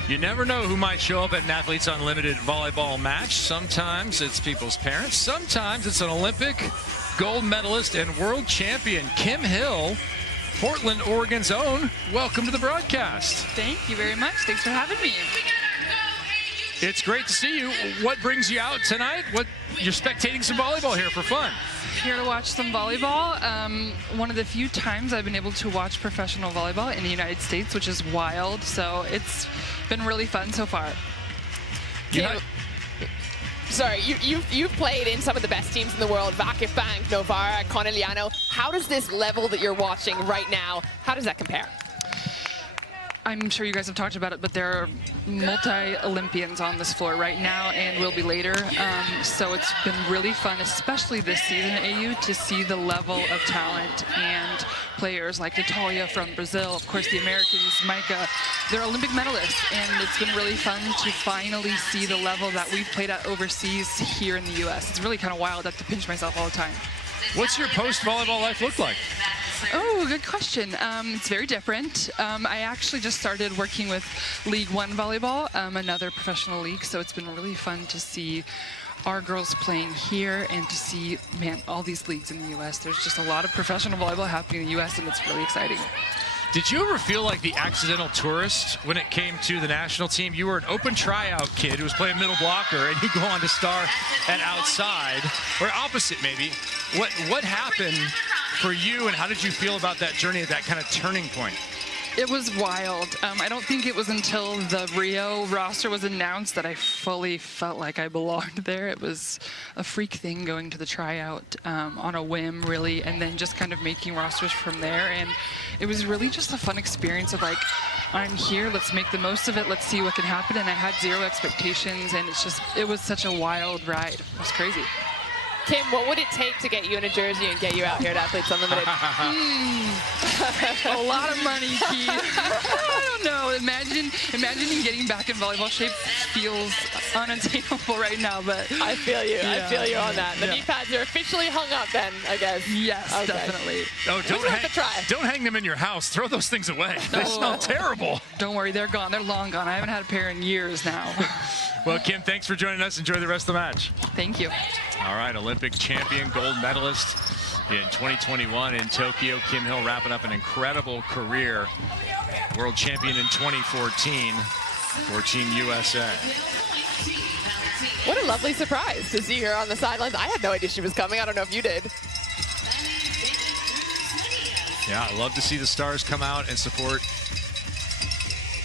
You never know who might show up at an Athletes Unlimited volleyball match. Sometimes it's people's parents. Sometimes it's an Olympic gold medalist and world champion, Kim Hill, Portland, Oregon's own. Welcome to the broadcast. Thank you very much. Thanks for having me. It's great to see you. What brings you out tonight? You're spectating some volleyball here for fun. Here to watch some volleyball. One of the few times I've been able to watch professional volleyball in the United States, which is wild. So it's been really fun so far. Sorry, you've played in some of the best teams in the world, Vakif Bank, Novara, Conegliano. How does this level that you're watching right now, how does that compare? I'm sure you guys have talked about it, but there are multi-Olympians on this floor right now and will be later. So it's been really fun, especially this season, AU, to see the level of talent and players like Natalia from Brazil, of course the Americans, Micah. They're Olympic medalists, and it's been really fun to finally see the level that we've played at overseas here in the U.S. It's really kind of wild. I have to pinch myself all the time. What's your post-volleyball life look like? Oh, good question. It's very different. I actually just started working with League One volleyball, another professional league, so it's been really fun to see our girls playing here and to see, man, all these leagues in the U.S. There's just a lot of professional volleyball happening in the U.S., and it's really exciting. Did you ever feel like the accidental tourist when it came to the national team? You were an open tryout kid who was playing middle blocker, and you go on to star at outside, or opposite maybe. What happened for you, and how did you feel about that journey at that kind of turning point? It was wild. I don't think it was until the Rio roster was announced that I fully felt like I belonged there. It was a freak thing going to the tryout on a whim, really, and then just kind of making rosters from there. And it was really just a fun experience of like, I'm here, let's make the most of it, let's see what can happen. And I had zero expectations, and it was such a wild ride. It was crazy. Kim, what would it take to get you in a jersey and get you out here at Athletes Unlimited? A lot of money, Keith. I don't know. Imagining getting back in volleyball shape feels unattainable right now, but I feel you. Yeah. I feel you on that. The knee pads are officially hung up then, I guess. Yes, okay. Definitely. Oh, don't hang them in your house. Throw those things away. They smell terrible. Don't worry, they're gone. They're long gone. I haven't had a pair in years now. Well, Kim, thanks for joining us. Enjoy the rest of the match. Thank you. All right, Olympic champion, gold medalist in 2021 in Tokyo. Kim Hill wrapping up an incredible career. World champion in 2014 for Team USA. What a lovely surprise to see her on the sidelines. I had no idea she was coming. I don't know if you did. Yeah, I love to see the stars come out and support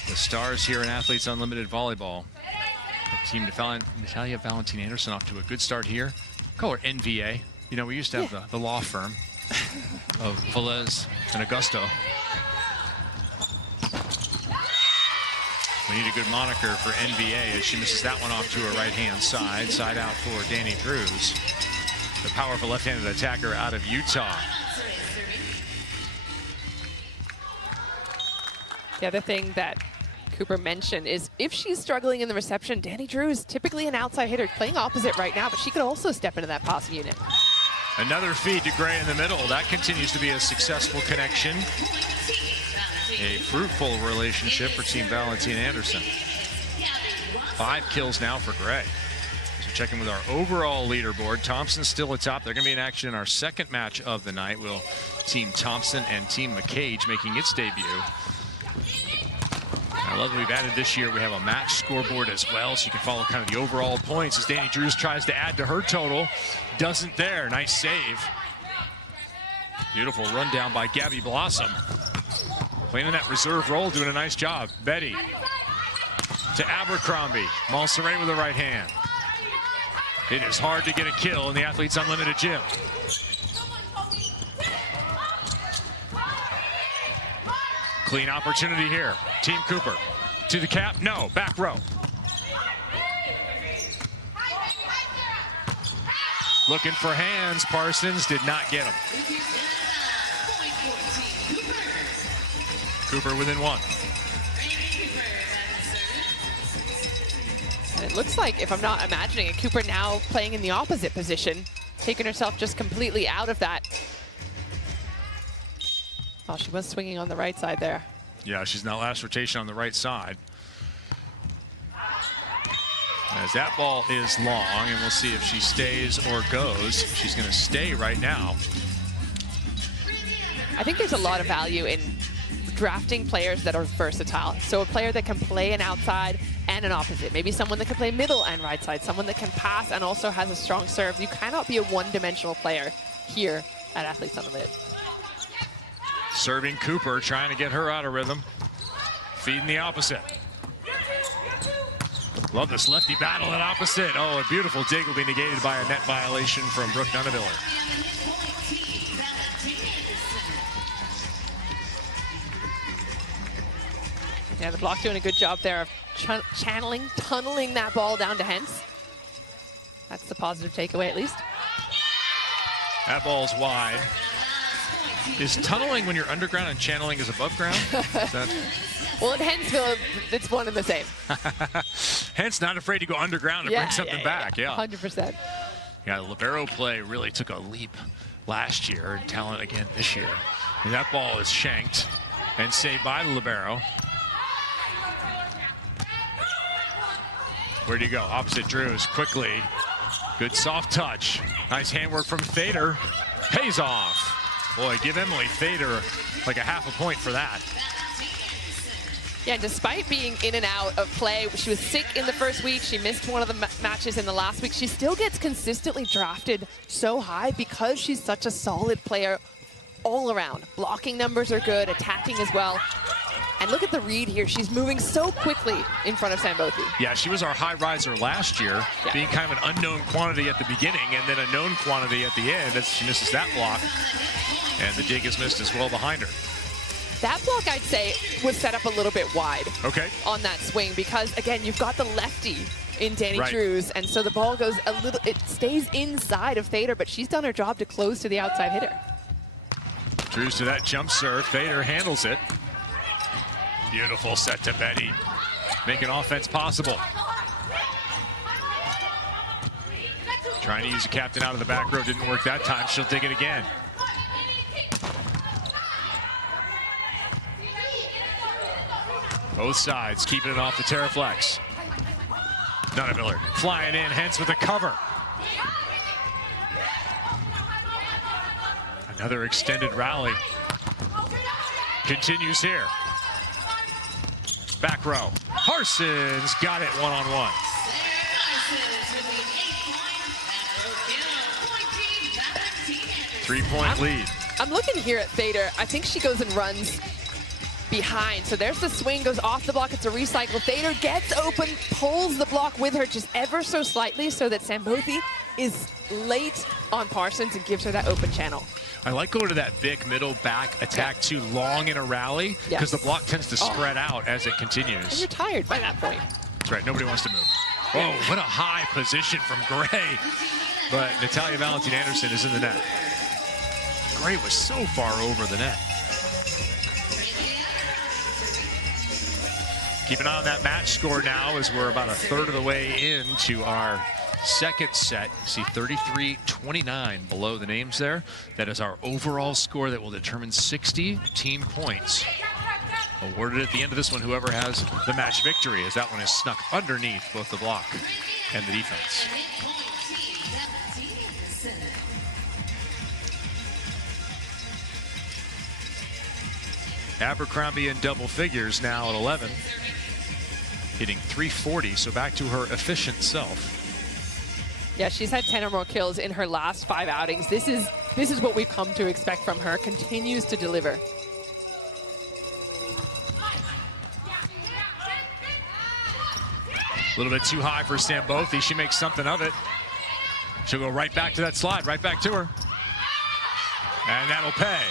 the stars here in Athletes Unlimited Volleyball. Team Natalia Valentin-Anderson off to a good start here. Call her NVA. You know, we used to have the law firm of Velez and Augusto. We need a good moniker for NVA as she misses that one off to her right-hand side. Side out for Danny Drews, the powerful left-handed attacker out of Utah. The other thing that Cooper mentioned is if she's struggling in the reception, Danny Drews, typically an outside hitter, playing opposite right now, but she could also step into that passing unit. Another feed to Gray in the middle. That continues to be a successful connection. A fruitful relationship for Team Valentin-Anderson. 5 kills now for Gray. So checking with our overall leaderboard. Thompson's still atop. They're going to be in action in our second match of the night. Will Team Thompson and Team McCage making its debut. I love that we've added this year. We have a match scoreboard as well, so you can follow kind of the overall points as Danny Drews tries to add to her total. Doesn't there. Nice save. Beautiful rundown by Gabby Blossom. Playing in that reserve role, doing a nice job. Betty to Abercrombie. Malsaray with the right hand. It is hard to get a kill in the Athletes Unlimited gym. Clean opportunity here. Team Cooper to the cap. No, back row. Looking for hands. Parsons did not get him. Cooper within one. And it looks like, if I'm not imagining it, Cooper now playing in the opposite position, taking herself just completely out of that. Oh, she was swinging on the right side there. Yeah, she's in that last rotation on the right side. As that ball is long, and we'll see if she stays or goes. She's going to stay right now. I think there's a lot of value in drafting players that are versatile. So a player that can play an outside and an opposite. Maybe someone that can play middle and right side. Someone that can pass and also has a strong serve. You cannot be a one-dimensional player here at Athletes Unlimited. Serving Cooper, trying to get her out of rhythm. Feeding the opposite. Love this lefty battle at opposite. Oh, a beautiful dig will be negated by a net violation from Brooke Nunaviller. Yeah, the block doing a good job there of tunneling that ball down to Hens. That's the positive takeaway, at least. That ball's wide. Is tunneling when you're underground and channeling is above ground? Is that... Well, at Hensville, it's one and the same. Hence, not afraid to go underground and bring something back. Yeah, 100%. Yeah, the libero play really took a leap last year, and talent again this year. And that ball is shanked and saved by the libero. Where do you go? Opposite Drews, quickly. Good soft touch. Nice handwork from Thader. Pays off. Boy, give Emily Thader like a half a point for that. Yeah, despite being in and out of play, she was sick in the first week. She missed one of the matches in the last week. She still gets consistently drafted so high because she's such a solid player all around. Blocking numbers are good, attacking as well. And look at the read here. She's moving so quickly in front of Sambothi. Yeah, she was our high riser last year, being kind of an unknown quantity at the beginning and then a known quantity at the end as she misses that block. And the dig is missed as well behind her. That block, I'd say, was set up a little bit wide on that swing because, again, you've got the lefty in Danny Drews, and so the ball goes a little, it stays inside of Thader, but she's done her job to close to the outside hitter. Drews to that jump serve. Thader handles it. Beautiful set to Betty. Making offense possible. Trying to use a captain out of the back row. Didn't work that time. She'll dig it again. Both sides keeping it off the Terraflex. Nunaviller flying in, Hens with a cover. Another extended rally. Continues here. Back row. Parsons got it one-on-one. Three-point lead. I'm looking here at Thader. I think she goes and runs behind. So there's the swing, goes off the block. It's a recycle. Thader gets open, pulls the block with her just ever so slightly so that Sambothi is late on Parsons and gives her that open channel. I like going to that big middle back attack too long in a rally because the block tends to spread out as it continues. And you're tired by that point. That's right. Nobody wants to move. Whoa, what a high position from Gray. But Natalia Valentin-Anderson is in the net. Gray was so far over the net. Keep an eye on that match score now as we're about a third of the way into our second set. You see 33-29 below the names there. That is our overall score that will determine 60 team points. Awarded at the end of this one, whoever has the match victory, as that one is snuck underneath both the block and the defense. Abercrombie in double figures now at 11. Hitting 340, so back to her efficient self. Yeah, she's had 10 or more kills in her last 5 outings. This is This is what we've come to expect from her. Continues to deliver. A little bit too high for Sambothy. She makes something of it. She'll go right back to that slide, right back to her. And that'll pay.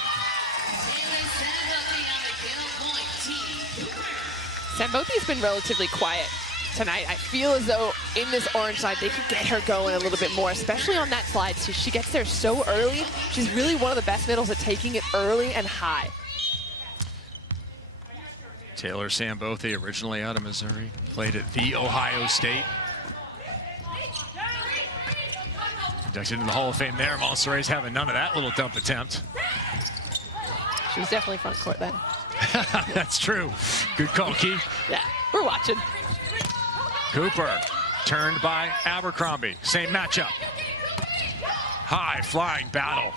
Sambothy's been relatively quiet tonight. I feel as though in this orange side, they could get her going a little bit more, especially on that slide. So she gets there so early. She's really one of the best middles at taking it early and high. Taylor Sambothy, originally out of Missouri, played at The Ohio State. Inducted into the Hall of Fame there. Montserrat's having none of that little dump attempt. She was definitely front court then. That's true. Good call, Key. Yeah, we're watching. Cooper, turned by Abercrombie. Same matchup. High flying battle.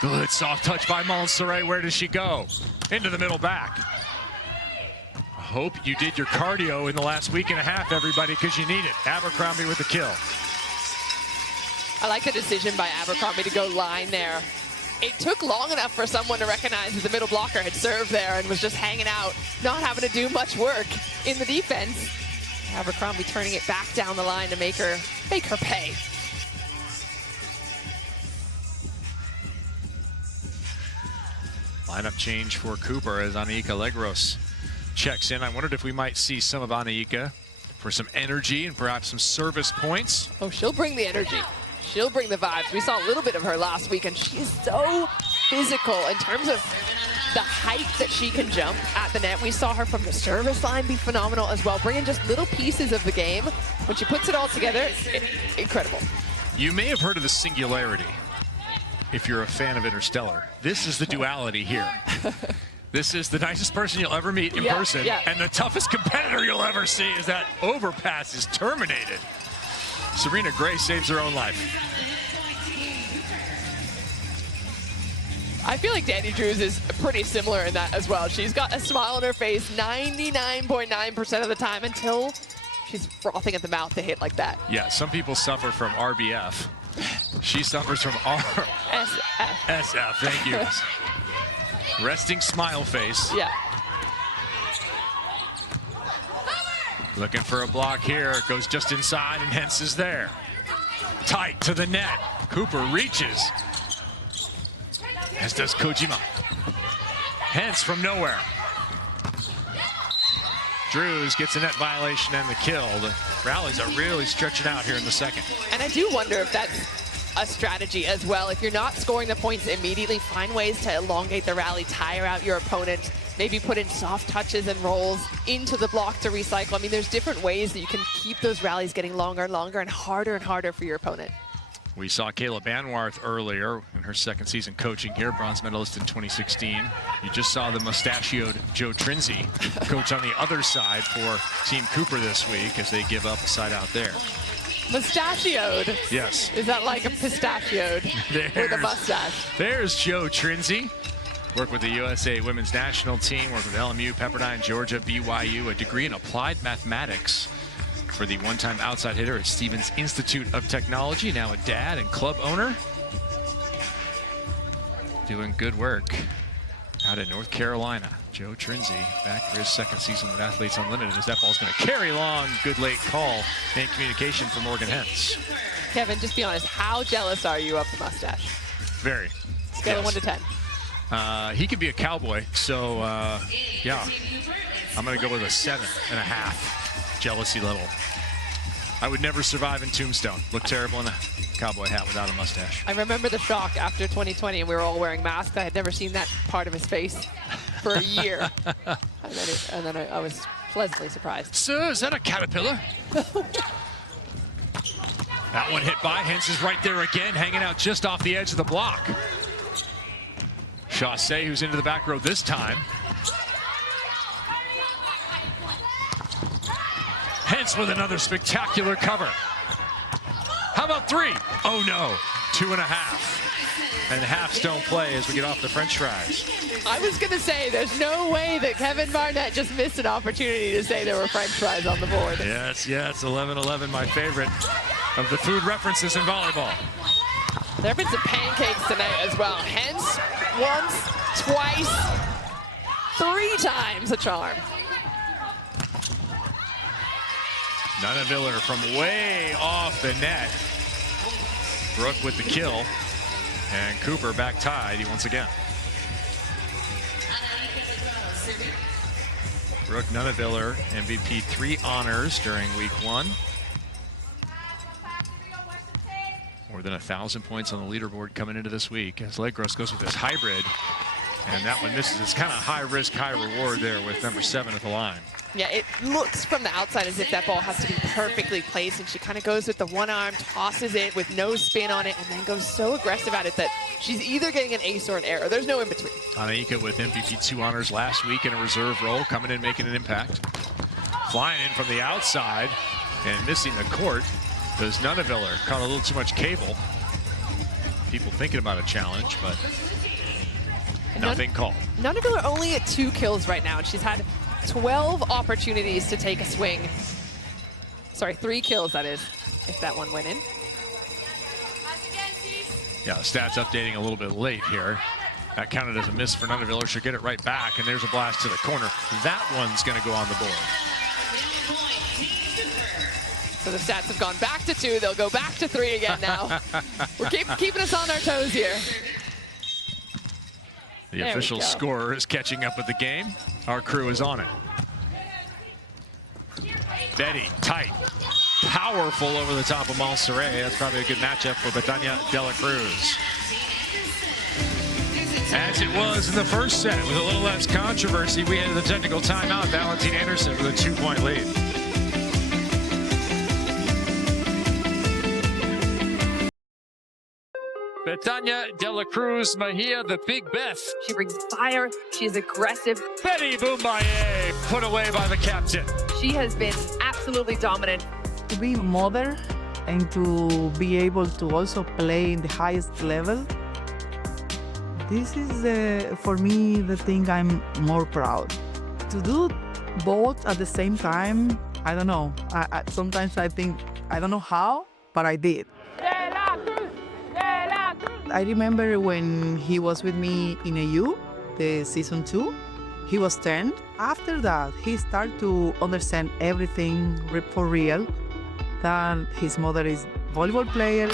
Good soft touch by Montserrat. Where does she go? Into the middle back. I hope you did your cardio in the last week and a half, everybody, because you need it. Abercrombie with the kill. I like the decision by Abercrombie to go line there. It took long enough for someone to recognize that the middle blocker had served there and was just hanging out, not having to do much work in the defense. Abercrombie turning it back down the line to make her pay. Lineup change for Cooper as Anaika Legros checks in. I wondered if we might see some of Anaika for some energy and perhaps some service points. Oh, she'll bring the energy. She'll bring the vibes. We saw a little bit of her last week, and she is so physical in terms of the height that she can jump at the net. We saw her from the service line be phenomenal as well, bringing just little pieces of the game. When she puts it all together, incredible. You may have heard of the singularity if you're a fan of Interstellar. This is the duality here. This is the nicest person you'll ever meet in person, and the toughest competitor you'll ever see is that overpass is terminated. Serena Gray saves her own life. I feel like Danny Drews is pretty similar in that as well. She's got a smile on her face 99.9% of the time until she's frothing at the mouth to hit like that. Yeah, some people suffer from RBF. She suffers from SF. Thank you. Resting smile face. Yeah. Looking for a block here. Goes just inside, and Hens is there. Tight to the net. Cooper reaches. As does Kojima. Hens from nowhere. Drews gets a net violation and the kill. The rallies are really stretching out here in the second. And I do wonder if that's a strategy as well. If you're not scoring the points immediately, find ways to elongate the rally, tire out your opponent, maybe put in soft touches and rolls into the block to recycle. I mean, there's different ways that you can keep those rallies getting longer and longer and harder for your opponent. We saw Kayla Banwarth earlier in her second season coaching here, bronze medalist in 2016. You just saw the mustachioed Joe Trinzi coach on the other side for Team Cooper this week as they give up a side out there. Mustachioed? Yes. Is that like a pistachioed with a mustache? There's Joe Trinzi. Worked with the USA Women's National Team, worked with LMU, Pepperdine, Georgia, BYU, a degree in applied mathematics for the one-time outside hitter at Stevens Institute of Technology, now a dad and club owner. Doing good work out in North Carolina. Joe Trinzi back for his second season with Athletes Unlimited as that ball's going to carry along. Good late call and communication for Morgan Hens. Kevin, just be honest, how jealous are you of the mustache? Very. Scale of 1 to 10. He could be a cowboy, so yeah, I'm going to go with a 7.5 jealousy level. I would never survive in Tombstone. Look terrible in a cowboy hat without a mustache. I remember the shock after 2020 and we were all wearing masks. I had never seen that part of his face for a year. and then I was pleasantly surprised. Sir, is that a caterpillar? That one hit by. Hens is right there again, hanging out just off the edge of the block. Chaussee, who's into the back row this time. Hens with another spectacular cover. How about 3? Oh no, 2.5. And halves don't play as we get off the French fries. I was going to say, there's no way that Kevin Barnett just missed an opportunity to say there were French fries on the board. Yes, 11-11, my favorite of the food references in volleyball. There have been some pancakes tonight as well. Hence, once, twice, 3 times a charm. Nunaviller from way off the net. Brooke with the kill. And Cooper back tied once again. Brooke Nunaviller, MVP 3 honors during week 1. More than 1,000 points on the leaderboard coming into this week as Legros goes with this hybrid. And that one misses. It's kind of high risk, high reward there with number 7 at the line. Yeah, it looks from the outside as if that ball has to be perfectly placed, and she kind of goes with the one arm, tosses it with no spin on it, and then goes so aggressive at it that she's either getting an ace or an error. There's no in between. Anaika with MVP 2 honors last week in a reserve role, coming in making an impact. Flying in from the outside and missing the court. Does Nunaviller caught a little too much cable. People thinking about a challenge, but nothing called. Nunaviller only at 2 kills right now, and she's had 12 opportunities to take a swing. Sorry, 3 kills, that is, if that one went in. Yeah, the stats updating a little bit late here. That counted as a miss for Nunaviller. She'll get it right back, and there's a blast to the corner. That one's going to go on the board. So the stats have gone back to 2. They'll go back to 3 again now. We're keeping us on our toes here. The official scorer is catching up with the game. Our crew is on it. Betty, tight, powerful over the top of Montserrat. That's probably a good matchup for Betania de la Cruz. As it was in the first set, with a little less controversy, we had the technical timeout. Valentin-Anderson with a 2-point lead. Betania de la Cruz Mejia, the Big Beth. She brings fire. She's aggressive. Betty Boumbaye, put away by the captain. She has been absolutely dominant. To be a mother and to be able to also play in the highest level, this is, for me, the thing I'm more proud. To do both at the same time, I don't know. Sometimes I think, I don't know how, but I did. I remember when he was with me in AU, the season 2, he was 10. After that, he started to understand everything for real, that his mother is a volleyball player.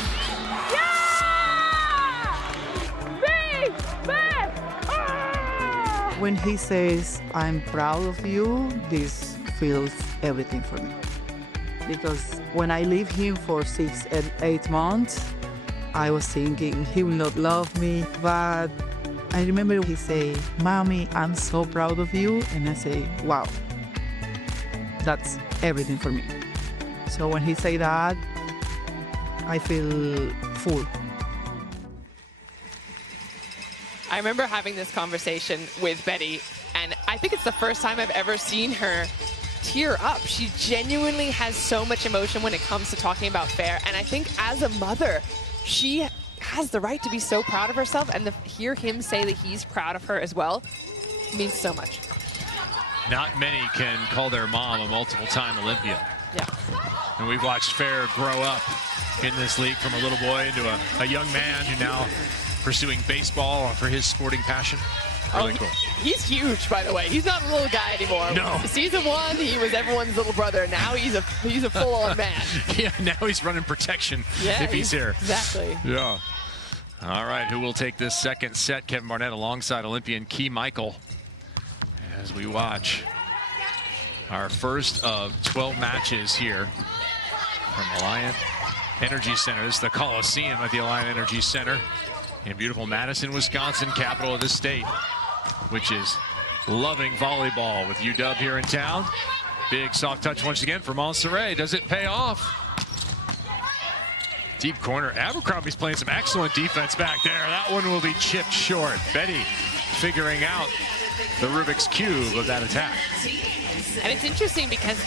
When he says, I'm proud of you, this feels everything for me. Because when I leave him for 6 and 8 months, I was thinking he will not love me, but I remember he say, Mommy, I'm so proud of you. And I say, wow, that's everything for me. So when he say that, I feel full. I remember having this conversation with Betty, and I think it's the first time I've ever seen her tear up. She genuinely has so much emotion when it comes to talking about fair, and I think as a mother, she has the right to be so proud of herself, and to hear him say that he's proud of her as well means so much. Not many can call their mom a multiple-time Olympian. Yeah. And we've watched Fair grow up in this league from a little boy into a young man who now pursuing baseball for his sporting passion. Really cool. He's huge, by the way. He's not a little guy anymore. No. Season 1, he was everyone's little brother. Now he's a full-on man. Yeah, now he's running protection if he's here. Exactly. Yeah. All right, who will take this second set? Kevin Barnett alongside Olympian Key Michael as we watch our first of 12 matches here from Alliant Energy Center. This is the Coliseum at the Alliant Energy Center in beautiful Madison, Wisconsin, capital of the state, which is loving volleyball with UW here in town. Big soft touch once again for Montserrat. Does it pay off? Deep corner. Abercrombie's playing some excellent defense back there. That one will be chipped short. Betty figuring out the Rubik's Cube of that attack. And it's interesting because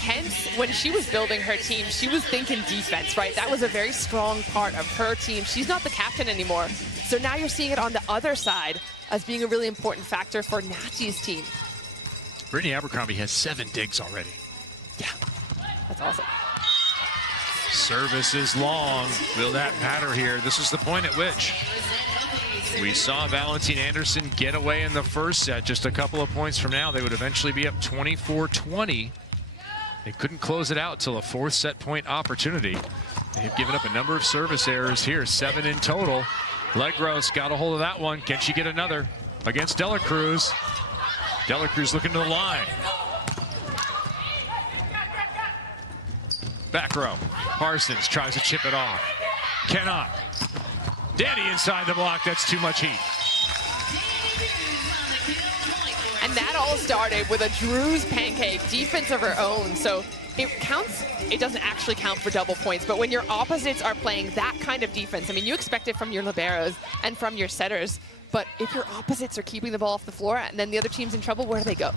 hence, when she was building her team, she was thinking defense, right? That was a very strong part of her team. She's not the captain anymore. So now you're seeing it on the other side as being a really important factor for Natty's team. Brittany Abercrombie has 7 digs already. Yeah, that's awesome. Service is long. Will that matter here? This is the point at which we saw Valentin-Anderson get away in the first set. Just a couple of points from now, they would eventually be up 24-20. They couldn't close it out till a fourth set point opportunity. They've given up a number of service errors here, 7 in total. Legros got a hold of that one. Can she get another against Dela Cruz? Dela Cruz looking to the line. Back row. Parsons tries to chip it off. Cannot. Danny inside the block. That's too much heat. And that all started with a Drew's pancake defense of her own. So it counts. It doesn't actually count for double points. But when your opposites are playing that kind of defense, I mean, you expect it from your liberos and from your setters. But if your opposites are keeping the ball off the floor and then the other team's in trouble, where do they go?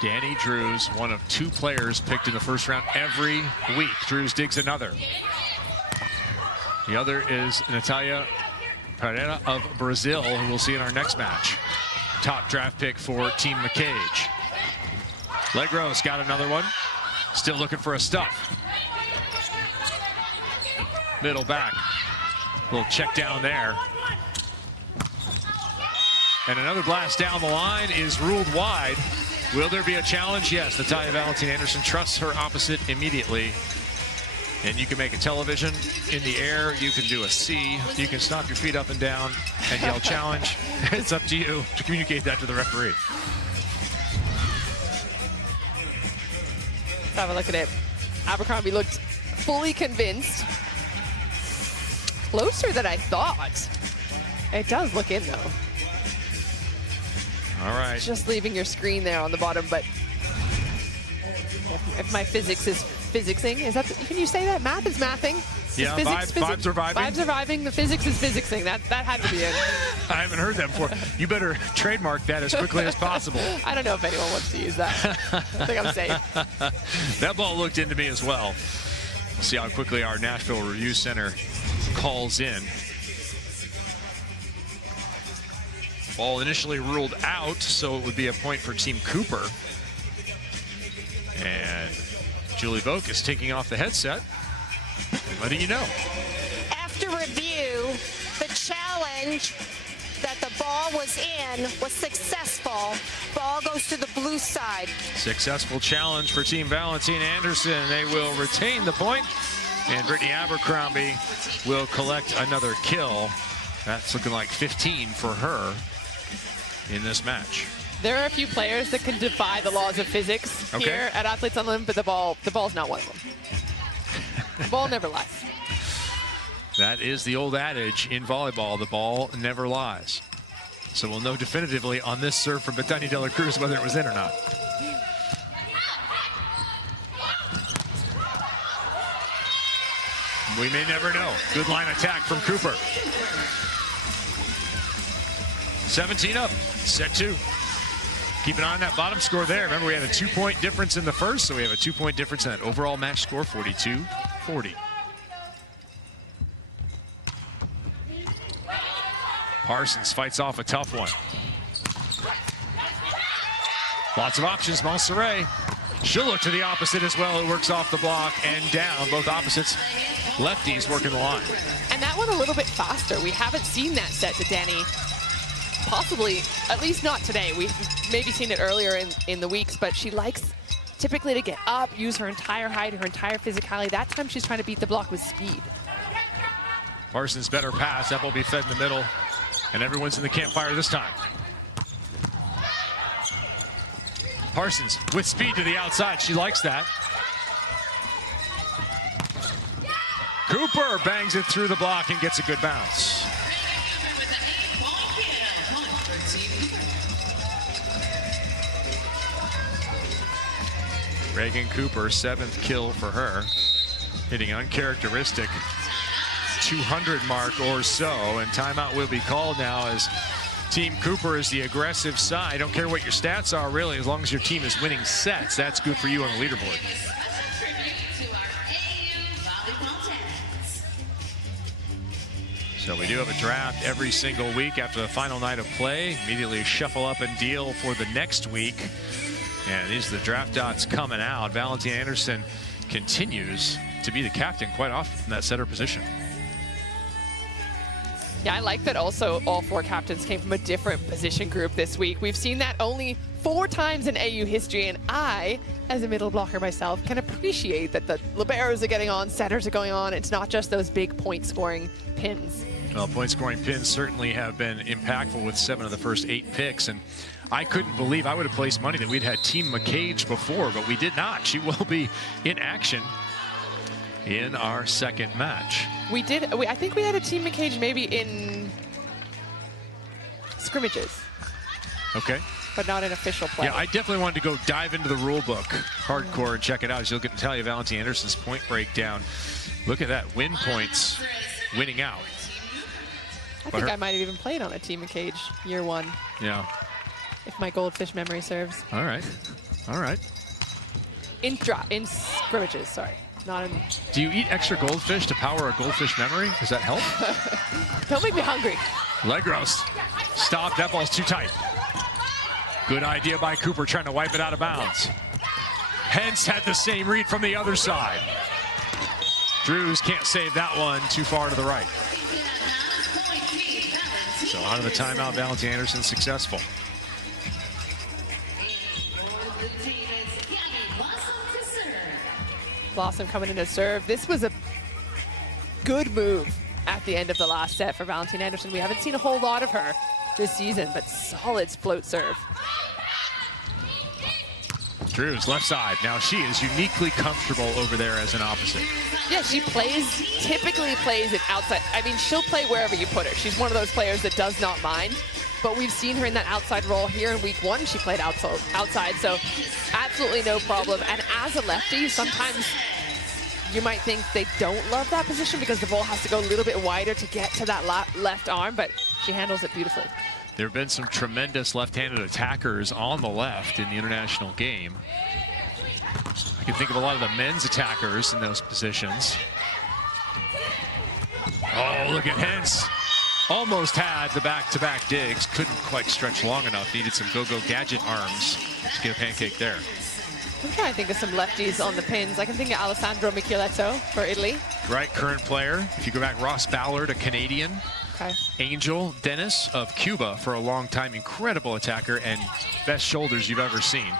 Danny Drews, one of 2 players picked in the first round every week. Drews digs another. The other is Natalia Pereira of Brazil, who we'll see in our next match. Top draft pick for Team McCage. Legros got another one. Still looking for a stuff. Middle back. Little check down there. And another blast down the line is ruled wide. Will there be a challenge? Yes, Natalia Valentin-Anderson trusts her opposite immediately. And you can make a television in the air. You can do a C. You can stomp your feet up and down and yell challenge. It's up to you to communicate that to the referee. Let's have a look at it. Abercrombie looked fully convinced. Closer than I thought. It does look in, though. All right. Just leaving your screen there on the bottom, but if my physics is physicsing, is that, can you say that? Math is mathing? Yeah, vibes are vibing. Vibes are vibing, the physics is physicsing. That had to be it. I haven't heard that before. You better trademark that as quickly as possible. I don't know if anyone wants to use that. I think I'm safe. That ball looked into me as well. We'll see how quickly our Nashville Review Center calls in. Ball initially ruled out, so it would be a point for Team Cooper. And Julie Vogt is taking off the headset and letting you know. After review, the challenge that the ball was in was successful. Ball goes to the blue side. Successful challenge for Team Valentin-Anderson. They will retain the point, and Brittany Abercrombie will collect another kill. That's looking like 15 for her in this match. There are a few players that can defy the laws of physics here at Athletes on Limb, but the ball's not one of them. The ball never lies. That is the old adage in volleyball, the ball never lies. So we'll know definitively on this serve from Betania de la Cruz whether it was in or not. We may never know. Good line attack from Cooper. 17 up, set 2. Keep an eye on that bottom score there. Remember, we had a 2-point difference in the first, so we have a 2-point difference in that overall match score, 42-40. Parsons fights off a tough one. Lots of options, Montserrat. She'll look to the opposite as well. It works off the block and down. Both opposites, lefties working the line. And that one a little bit faster. We haven't seen that set to Danny. Possibly, at least not today. We've maybe seen it earlier in the weeks, but she likes typically to get up, use her entire height, her entire physicality. That time she's trying to beat the block with speed. Parsons better pass. That will be fed in the middle, and everyone's in the campfire this time. Parsons with speed to the outside. She likes that. Cooper bangs it through the block and gets a good bounce. Reagan Cooper, 7th kill for her, hitting uncharacteristic 200 mark or so, and timeout will be called now as Team Cooper is the aggressive side. I don't care what your stats are, really, as long as your team is winning sets. That's good for you on the leaderboard. So we do have a draft every single week after the final night of play. Immediately shuffle up and deal for the next week. And these are the draft dots coming out. Valentin-Anderson continues to be the captain quite often from that setter position. Yeah, I like that also all 4 captains came from a different position group this week. We've seen that only 4 times in AU history, and I, as a middle blocker myself, can appreciate that the liberos are getting on, setters are going on. It's not just those big point-scoring pins. Well, point-scoring pins certainly have been impactful with 7 of the first 8 picks, and I couldn't believe I would have placed money that we'd had Team McCage before, but we did not. She will be in action in our second match. We did. I think we had a Team McCage maybe in scrimmages. Okay. But not in official play. Yeah, I definitely wanted to go dive into the rule book hardcore and check it out. As you'll get Natalia Valentin-Anderson's point breakdown. Look at that, win points, winning out. I think I might have even played on a Team McCage year 1. Yeah. If my goldfish memory serves. All right. All right. In scrimmages, sorry. Not in. Do you eat extra goldfish to power a goldfish memory? Does that help? Don't make me hungry. Leg roast. Stop. That ball's too tight. Good idea by Cooper trying to wipe it out of bounds. Hens had the same read from the other side. Drews can't save that one, too far to the right. So out of the timeout, Valentin-Anderson successful. Blossom coming in to serve. This was a good move at the end of the last set for Valentin-Anderson. We haven't seen a whole lot of her this season, but solid float serve. Drews, left side. Now she is uniquely comfortable over there as an opposite. Yeah, she typically plays it outside. I mean, she'll play wherever you put her. She's one of those players that does not mind. But we've seen her in that outside role here in week 1. She played outside, so absolutely no problem. And as a lefty, sometimes you might think they don't love that position because the ball has to go a little bit wider to get to that left arm, but she handles it beautifully. There have been some tremendous left-handed attackers on the left in the international game. I can think of a lot of the men's attackers in those positions. Oh, look at Hens. Almost had the back-to-back digs. Couldn't quite stretch long enough. Needed some go-go gadget arms to get a pancake there. I'm trying to think of some lefties on the pins. I can think of Alessandro Micheletto for Italy. Right, current player. If you go back, Ross Ballard, a Canadian. Okay. Angel Dennis of Cuba for a long time. Incredible attacker and best shoulders you've ever seen.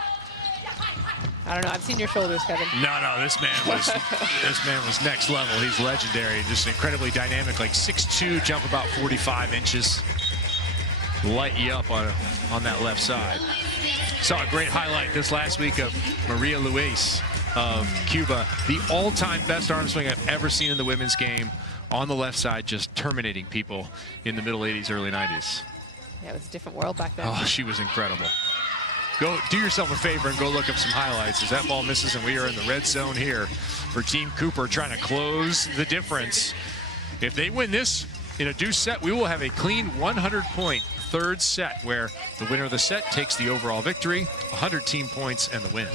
I don't know. I've seen your shoulders, Kevin. No, this man was next level. He's legendary, just incredibly dynamic, like 6'2", jump about 45 inches. Light you up on that left side. Saw a great highlight this last week of Maria Luis of Cuba, the all-time best arm swing I've ever seen in the women's game, on the left side, just terminating people in the middle 80s, early 90s. Yeah, it was a different world back then. Oh, she was incredible. Go do yourself a favor and go look up some highlights as that ball misses and we are in the red zone here for Team Cooper trying to close the difference. If they win this in a deuce set, we will have a clean 100-point third set where the winner of the set takes the overall victory, 100 team points, and the win.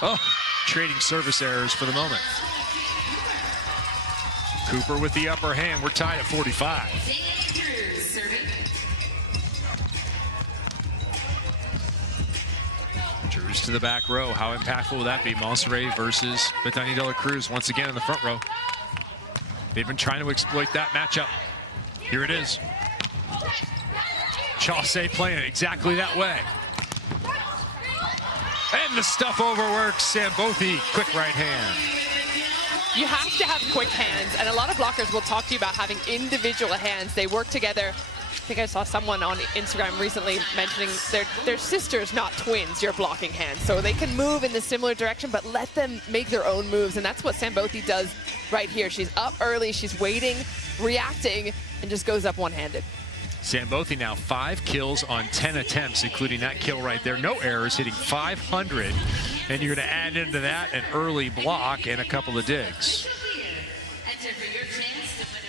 Oh, trading service errors for the moment. Cooper with the upper hand. We're tied at 45. Drews to the back row. How impactful will that be? Monserrat versus Bethany de la Cruz once again in the front row. They've been trying to exploit that matchup. Here it is. Chaussee playing it exactly that way. And the stuff overworks Sambothi. Quick right hand. You have to have quick hands, and a lot of blockers will talk to you about having individual hands. They work together. I think I saw someone on Instagram recently mentioning they're sisters, not twins, your blocking hands. So they can move in the similar direction, but let them make their own moves. And that's what Sambothi does right here. She's up early, she's waiting, reacting, and just goes up one-handed. Sambothi now 5 kills on 10 attempts, including that kill right there. No errors, hitting 500. And you're going to add into that an early block and a couple of digs.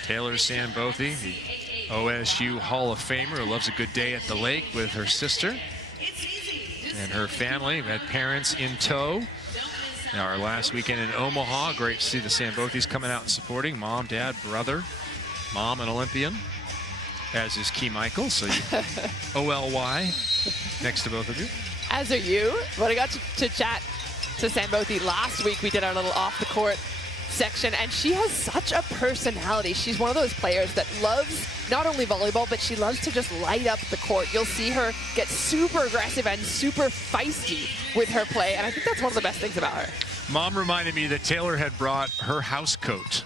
Taylor Sambothi, the OSU Hall of Famer, who loves a good day at the lake with her sister and her family. We had parents in tow. Now our last weekend in Omaha, great to see the Sambothis coming out and supporting. Mom, dad, brother, mom an Olympian, as is Key Michael, so OLY next to both of you. As are you. When I got to chat to Sambothi last week, we did our little off-the-court section, and she has such a personality. She's one of those players that loves not only volleyball, but she loves to just light up the court. You'll see her get super aggressive and super feisty with her play, and I think that's one of the best things about her. Mom reminded me that Taylor had brought her house coat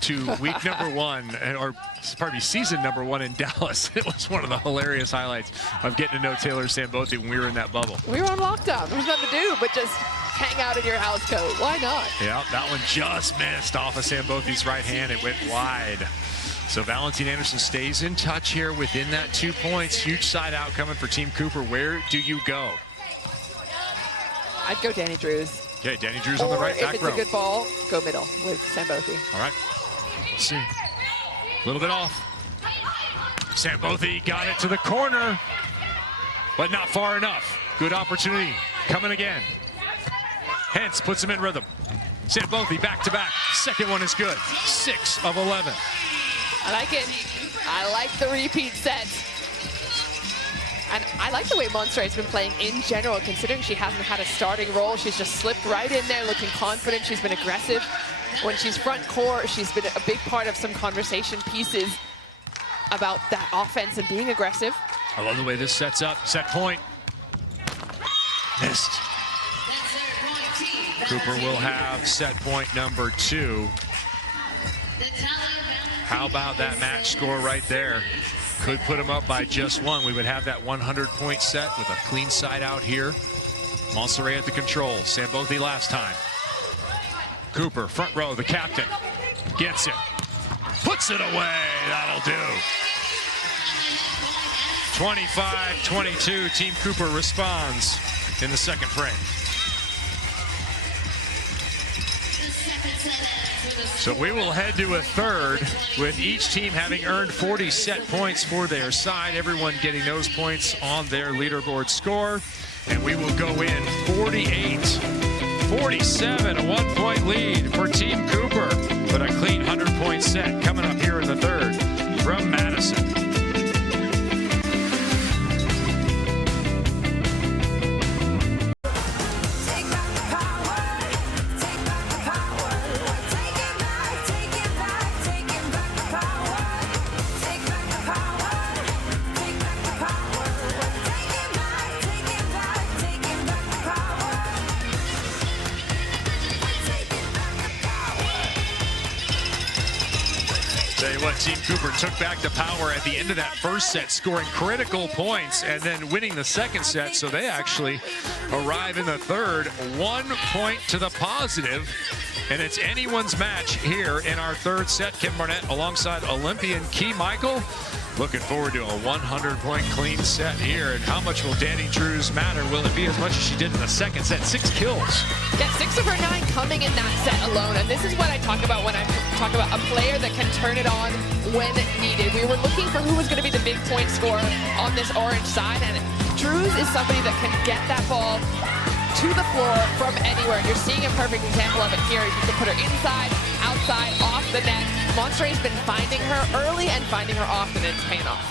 to week #1, or pardon me, season #1 in Dallas. It was one of the hilarious highlights of getting to know Taylor Sambothy when we were in that bubble. We were on lockdown. There was nothing to do but just hang out in your house coat. Why not? Yeah, that one just missed off of Sambothy's right hand. It went wide. So Valentin-Anderson stays in touch here within that 2 points. Huge side out coming for Team Cooper. Where do you go? I'd go Danny Drews. Okay, Danny Drews on the right back row. If it's a good ball, go middle with Sambothy. All right. Let's see. A little bit off. Sambothy got it to the corner, but not far enough. Good opportunity coming again. Hence puts him in rhythm. Sambothy back to back. Second one is good. 6 of 11. I like it. I like the repeat sets. And I like the way Monserrat's been playing in general, considering she hasn't had a starting role. She's just slipped right in there looking confident. She's been aggressive. When she's front court, she's been a big part of some conversation pieces about that offense and being aggressive. I love the way this sets up. Set point. Missed. Cooper will have set point #2. How about that match score right there? Could put him up by just 1. We would have that 100-point set with a clean side out here. Monserrat at the control. Sambothy last time. Cooper, front row, the captain. Gets it. Puts it away. That'll do. 25-22. Team Cooper responds in the second frame. So we will head to a third with each team having earned 40 set points for their side. Everyone getting those points on their leaderboard score. And we will go in 48-47, a 1-point lead for Team Cooper. But a clean 100-point set coming up here in the third from Madison. Tell you what, Team Cooper took back the power at the end of that first set, scoring critical points and then winning the second set. So they actually arrive in the third, 1 point to the positive. And it's anyone's match here in our third set. Kim Barnett alongside Olympian Key Michael. Looking forward to a 100-point clean set here. And how much will Danny Drews matter? Will it be as much as she did in the second set? 6 kills. Yeah, 6 of her 9 coming in that set alone. And this is what I talk about when I talk about a player that can turn it on when needed. We were looking for who was going to be the big point scorer on this orange side. And Drews is somebody that can get that ball to the floor from anywhere. You're seeing a perfect example of it here. You can put her inside, outside, off the net. Monserrat's been finding her early and finding her often, and it's paying off.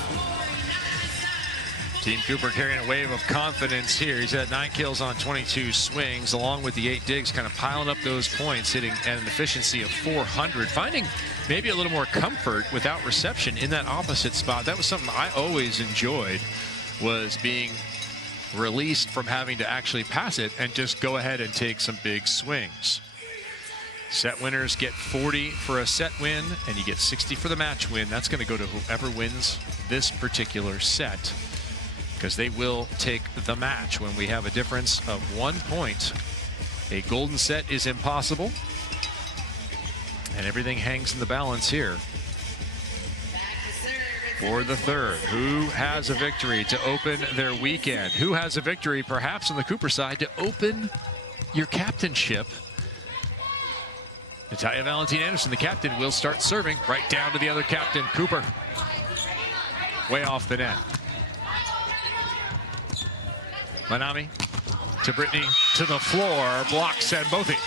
Team Cooper carrying a wave of confidence here. He's had 9 kills on 22 swings, along with the 8 digs, kind of piling up those points, hitting at an efficiency of 400, finding maybe a little more comfort without reception in that opposite spot. That was something I always enjoyed, was being released from having to actually pass it and just go ahead and take some big swings. Set winners get 40 for a set win, and you get 60 for the match win. That's going to go to whoever wins this particular set, because they will take the match. When we have a difference of 1 point, a golden set is impossible, and everything hangs in the balance here. For the third, who has a victory to open their weekend? Who has a victory, perhaps on the Cooper side, to open your captainship? Natalia Valentin-Anderson, the captain, will start serving right down to the other captain, Cooper. Way off the net. Manami to Brittany, to the floor, blocks Sambothy.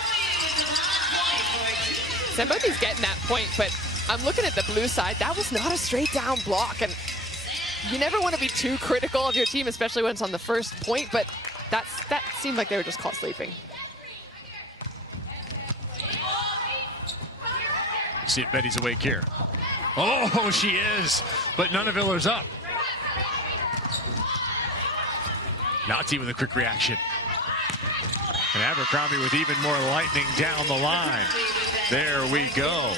Sambothy's getting that point, but I'm looking at the blue side. That was not a straight down block, and you never want to be too critical of your team, especially when it's on the first point, but that seemed like they were just caught sleeping. See if Betty's awake here. Oh, she is, but Nunneviller's up. Nazi with a quick reaction. And Abercrombie with even more lightning down the line. There we go.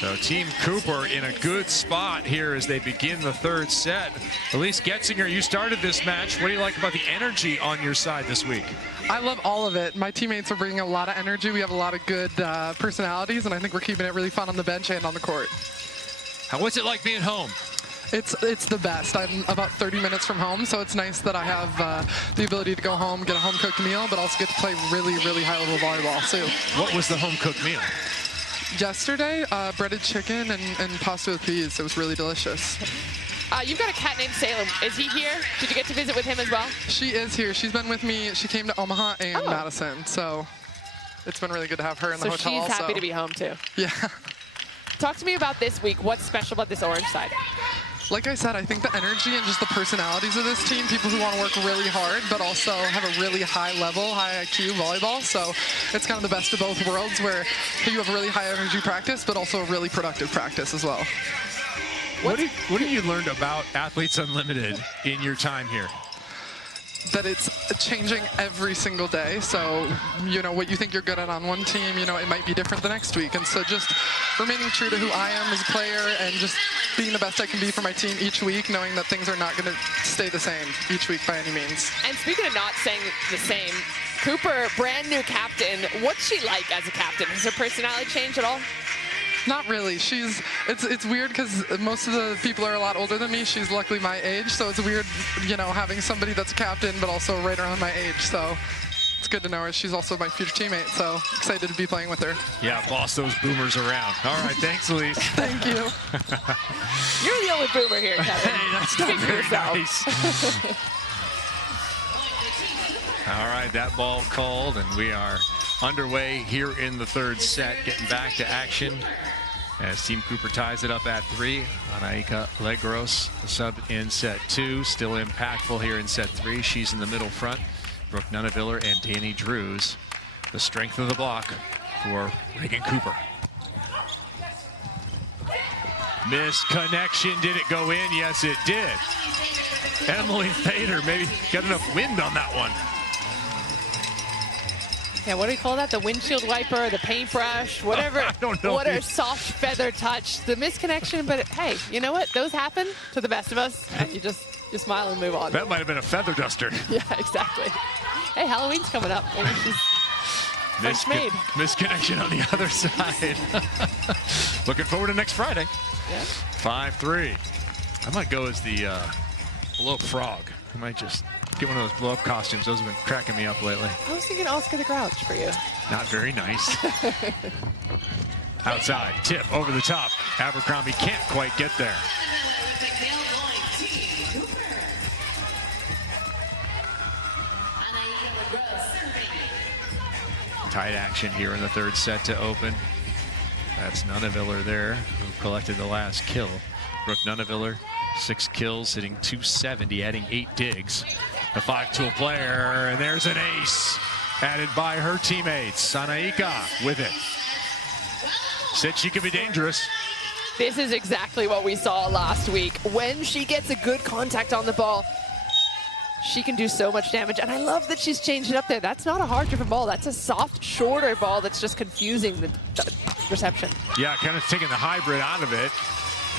So Team Cooper in a good spot here as they begin the third set. Elise Getzinger, you started this match. What do you like about the energy on your side this week? I love all of it. My teammates are bringing a lot of energy. We have a lot of good personalities, and I think we're keeping it really fun on the bench and on the court. What's it like being home? It's the best. I'm about 30 minutes from home, so it's nice that I have the ability to go home, get a home-cooked meal, but also get to play really, really high-level volleyball, too. What was the home-cooked meal? Yesterday, breaded chicken and pasta with peas. It was really delicious. You've got a cat named Salem. Is he here? Did you get to visit with him as well? She is here. She's been with me. She came to Omaha and Madison, so it's been really good to have her in the hotel also. So she's happy to be home, too. Yeah. Talk to me about this week. What's special about this orange side? Like I said, I think the energy and just the personalities of this team, people who want to work really hard, but also have a really high level, high IQ volleyball. So it's kind of the best of both worlds where you have a really high energy practice, but also a really productive practice as well. What have you learned about Athletes Unlimited in your time here? That it's changing every single day. So, what you think you're good at on one team, it might be different the next week. And so just remaining true to who I am as a player and just being the best I can be for my team each week, knowing that things are not going to stay the same each week by any means. And speaking of not staying the same, Cooper, brand new captain. What's she like as a captain? Has her personality changed at all? Not really. It's weird because most of the people are a lot older than me. She's luckily my age, so it's weird, having somebody that's a captain, but also right around my age. So it's good to know her. She's also my future teammate, so excited to be playing with her. Yeah, boss those boomers around. All right, thanks, Elise. Thank you. You're the only boomer here, Kevin. Hey, that's not very nice. All right, that ball called, and we are underway here in the third set, getting back to action as Team Cooper ties it up at 3. Anaika Legros, the sub in set 2, still impactful here in set 3. She's in the middle front. Brooke Nunneviller and Danny Drews, the strength of the block for Reagan Cooper. Misconnection, did it go in? Yes, it did. Emily Fader maybe got enough wind on that one. Yeah, what do you call that? The windshield wiper, the paintbrush, whatever. I don't know. What a soft feather touch. The misconnection, but hey, you know what? Those happen to the best of us. And you smile and move on. That might have been a feather duster. Yeah, exactly. Hey, Halloween's coming up. Maybe she's French-made. Misconnection on the other side. Looking forward to next Friday. Yeah. 5-3. I might go as the blow-up frog. I might just get one of those blow-up costumes. Those have been cracking me up lately. I was thinking Oscar the Grouch for you. Not very nice. Outside, tip over the top. Abercrombie can't quite get there. Tight action here in the third set to open. That's Nunneviller there, who collected the last kill. Brooke Nunneviller, 6 kills, hitting .270, adding 8 digs. The 5-tool player, and there's an ace added by her teammates. Anaika with it. Said she could be dangerous. This is exactly what we saw last week. When she gets a good contact on the ball, she can do so much damage. And I love that she's changed it up there. That's not a hard driven ball. That's a soft, shorter ball that's just confusing the reception. Yeah, kind of taking the hybrid out of it.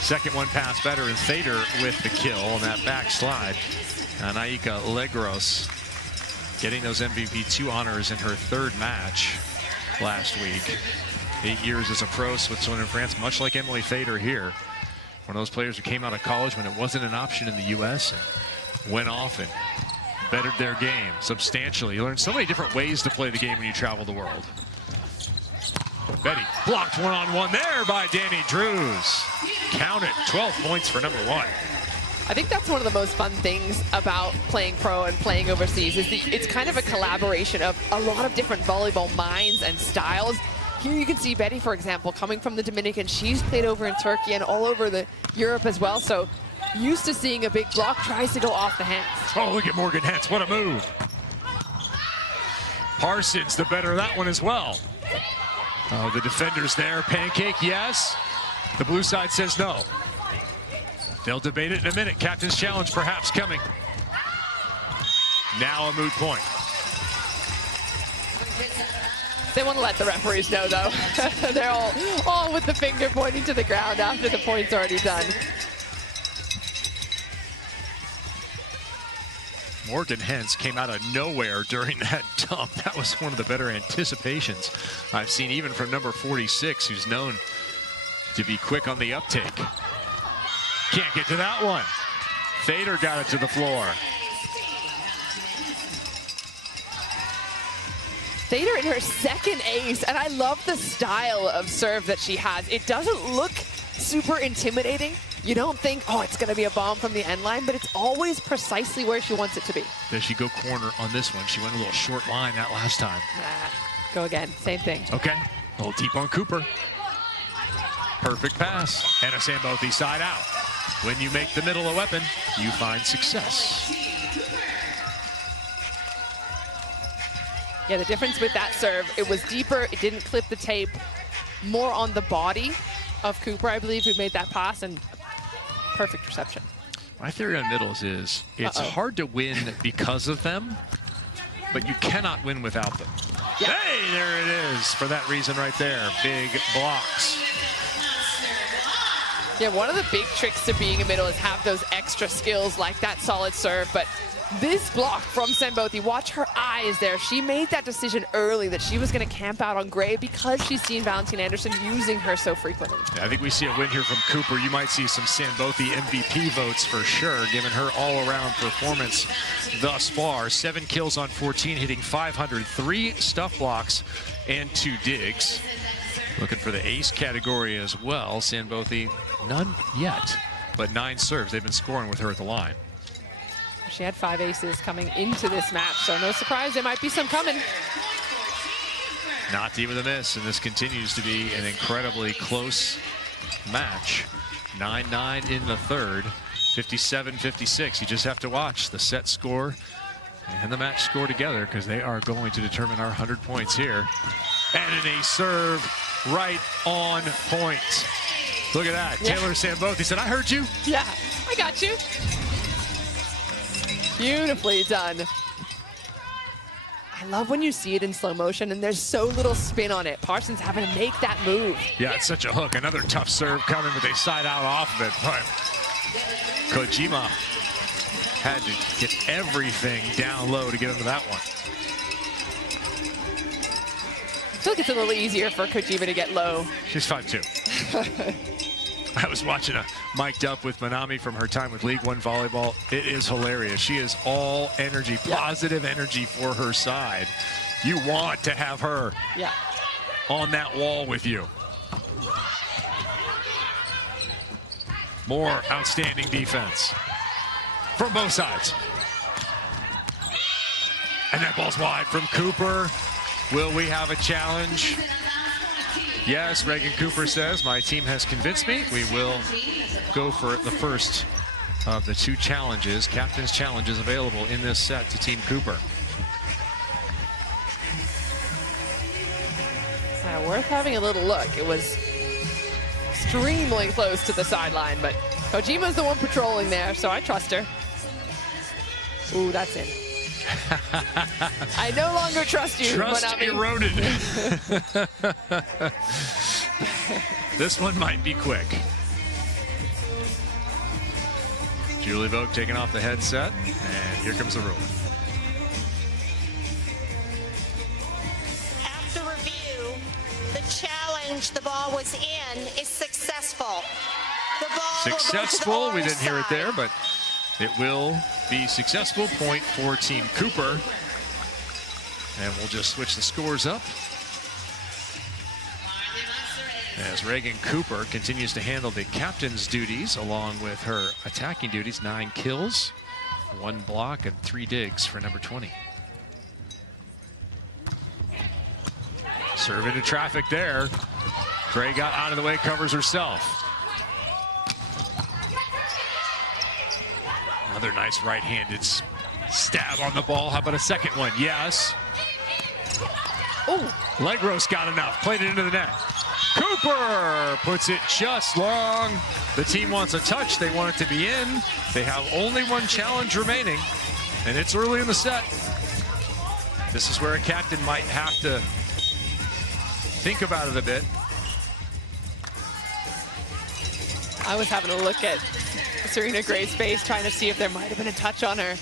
Second one pass better, and Fader with the kill on that backslide. Anaika Legros getting those MVP2 honors in her third match last week. 8 years as a pro, Switzerland and France, much like Emily Fader here. One of those players who came out of college when it wasn't an option in the U.S. and went off and bettered their game substantially. You learn so many different ways to play the game when you travel the world. Betty blocked one-on-one there by Danny Drews. Count it, 12 points for number 1. I think that's one of the most fun things about playing pro and playing overseas is it's kind of a collaboration of a lot of different volleyball minds and styles. Here you can see Betty, for example, coming from the Dominican. She's played over in Turkey and all over Europe as well. So used to seeing a big block, tries to go off the hands. Oh, look at Morgan Hentz, what a move. Parsons, the better of that one as well. Oh, the defenders there, pancake, yes. The blue side says no. They'll debate it in a minute. Captain's challenge perhaps coming. Now a moot point. They want to let the referees know, though. They're all with the finger pointing to the ground after the point's already done. Morgan Hens came out of nowhere during that dump. That was one of the better anticipations I've seen, even from number 46, who's known to be quick on the uptake. Can't get to that one. Thader got it to the floor. Thader in her second ace, and I love the style of serve that she has. It doesn't look super intimidating. You don't think, oh, it's going to be a bomb from the end line, but it's always precisely where she wants it to be. Does she go corner on this one? She went a little short line that last time. Go again, same thing. Okay, a little deep on Cooper. Perfect pass, and a Sambothy side out. When you make the middle a weapon, you find success. Yeah, the difference with that serve, it was deeper, it didn't clip the tape, more on the body of Cooper, I believe, who made that pass, and perfect reception. My theory on middles is it's hard to win because of them, but you cannot win without them. Yeah. Hey, there it is for that reason right there. Big blocks. Yeah, one of the big tricks to being a middle is have those extra skills like that solid serve, but this block from Sambothy, watch her eyes there. She made that decision early that she was going to camp out on Gray because she's seen Valentin-Anderson using her so frequently. Yeah, I think we see a win here from Cooper. You might see some Sambothy MVP votes for sure, given her all-around performance thus far. 7 kills on 14, hitting 500, 3 stuff blocks, and 2 digs. Looking for the ace category as well. Sambothy, none yet, but 9 serves. They've been scoring with her at the line. She had 5 aces coming into this match, so no surprise, there might be some coming. Nati with a miss, and this continues to be an incredibly close match. 9-9 in the third, 57-56. You just have to watch the set score and the match score together because they are going to determine our 100 points here. And in a serve right on point. Look at that. Yeah. Taylor Sambothy said, I heard you. Yeah, I got you. Beautifully done. I love when you see it in slow motion and there's so little spin on it. Parsons having to make that move. Yeah, it's such a hook. Another tough serve coming, but they side out off of it. But Kojima had to get everything down low to get into that one. I feel like it's a little easier for Kojima to get low. She's 5'2". I was watching a mic'd up with Manami from her time with League One volleyball. It is hilarious. She is all energy, positive energy for her side. You want to have her on that wall with you. More outstanding defense from both sides. And that ball's wide from Cooper. Will we have a challenge? Yes, Reagan Cooper says, my team has convinced me. We will go for the first of the 2 challenges, captain's challenges available in this set to Team Cooper. Worth having a little look. It was extremely close to the sideline, but Kojima's the one patrolling there, so I trust her. Ooh, that's in. I no longer trust you. Trust eroded. This one might be quick. Julie Vogt taking off the headset, and here comes the ruling. After review, the challenge the ball was in is successful. The ball Successful, will go to the we didn't hear it side. there, but it will be successful. Point for Team Cooper. And we'll just switch the scores up as Reagan Cooper continues to handle the captain's duties along with her attacking duties. 9 kills, 1 block, and 3 digs for number 20. Serve into traffic there. Gray got out of the way, covers herself. Another nice right-handed stab on the ball. How about a second one? Yes. Oh, Legros got enough. Played it into the net. Cooper Cooper puts it just long. The team wants a touch. They want it to be in. They have only one challenge remaining, and it's early in the set. This is where a captain might have to think about it a bit. I was having a look at Serena Gray's face, trying to see if there might have been a touch on her.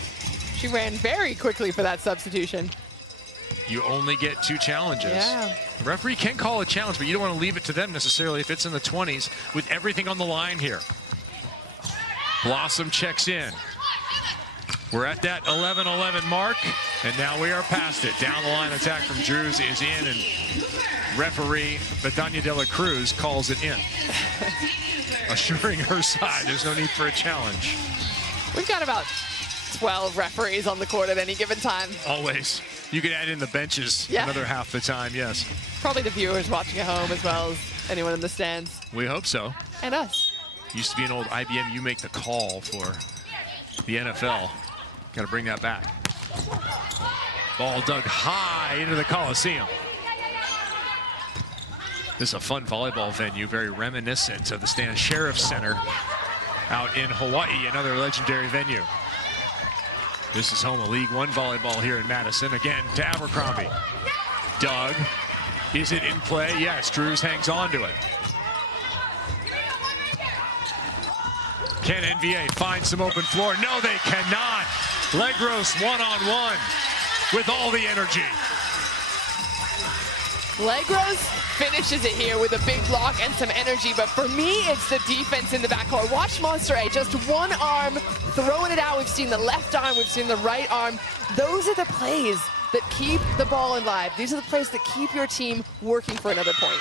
She ran very quickly for that substitution. You only get 2 challenges. Yeah. The referee can call a challenge, but you don't want to leave it to them necessarily if it's in the 20s with everything on the line here. Blossom checks in. We're at that 11-11 mark, and now we are past it. Down the line attack from Drews is in, and referee Betania de la Cruz calls it in, assuring her side there's no need for a challenge. We've got about 12 referees on the court at any given time. Always. You can add in the benches another half the time, yes. Probably the viewers watching at home as well as anyone in the stands. We hope so. And us. Used to be an old IBM, you make the call for the NFL. Got to bring that back. Ball dug high into the Coliseum. This is a fun volleyball venue, very reminiscent of the Stan Sheriff Center out in Hawaii, another legendary venue. This is home of League One volleyball here in Madison. Again to Abercrombie. Doug, is it in play? Yes, Drews hangs on to it. Can NVA find some open floor? No, they cannot. Legros one-on-one with all the energy. Legros finishes it here with a big block and some energy, but for me, it's the defense in the backcourt. Watch Monster A, just one arm, throwing it out. We've seen the left arm, we've seen the right arm. Those are the plays that keep the ball alive. These are the plays that keep your team working for another point.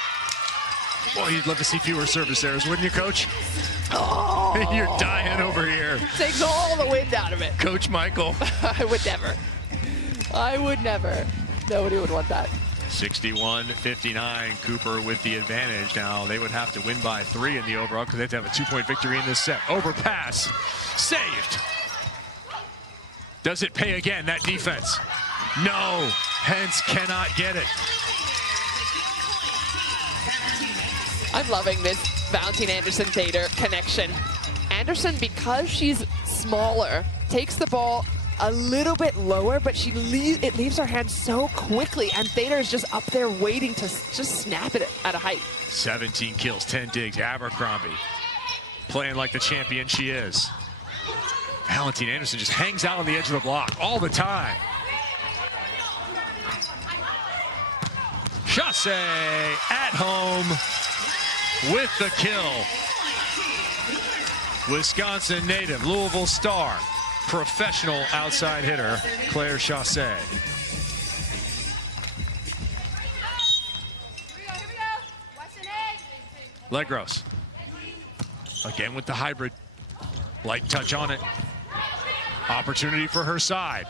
Boy, you'd love to see fewer service errors, wouldn't you, Coach? Oh. You're dying over here. Takes all the wind out of it. Coach Michael. I would never. I would never. Nobody would want that. 61-59, Cooper with the advantage. Now, they would have to win by 3 in the overall because they have to have a 2-point victory in this set. Overpass, saved. Does it pay again, that defense? No, Hens cannot get it. I'm loving this Valentin-Anderson-Thader connection. Anderson, because she's smaller, takes the ball a little bit lower, but it leaves her hand so quickly, and Thader is just up there waiting to just snap it at a height. 17 kills, 10 digs. Abercrombie playing like the champion she is. Valentin-Anderson just hangs out on the edge of the block all the time. Chasse at home with the kill. Wisconsin native, Louisville star, professional outside hitter, Claire Chasse. Legros. Again with the hybrid. Light touch on it. Opportunity for her side.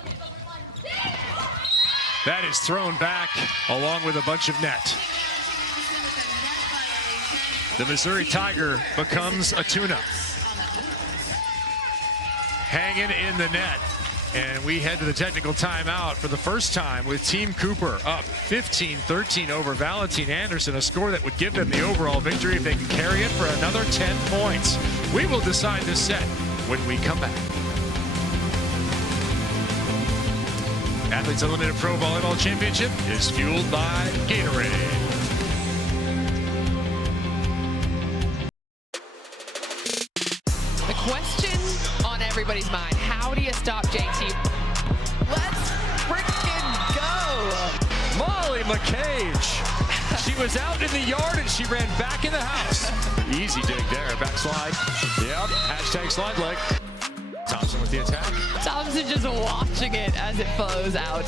That is thrown back along with a bunch of net. The Missouri Tiger becomes a tuna. Hanging in the net. And we head to the technical timeout for the first time with Team Cooper up 15-13 over Valentin-Anderson, a score that would give them the overall victory if they can carry it for another 10 points. We will decide this set when we come back. Athletes Unlimited Pro Volleyball Championship is fueled by Gatorade. The question on everybody's mind, how do you stop JT? Let's frickin' go! Molly McCage. She was out in the yard and she ran back in the house. Easy dig there, backslide. Yep, hashtag slide leg. Thompson with the attack. Thompson just watching it as it flows out.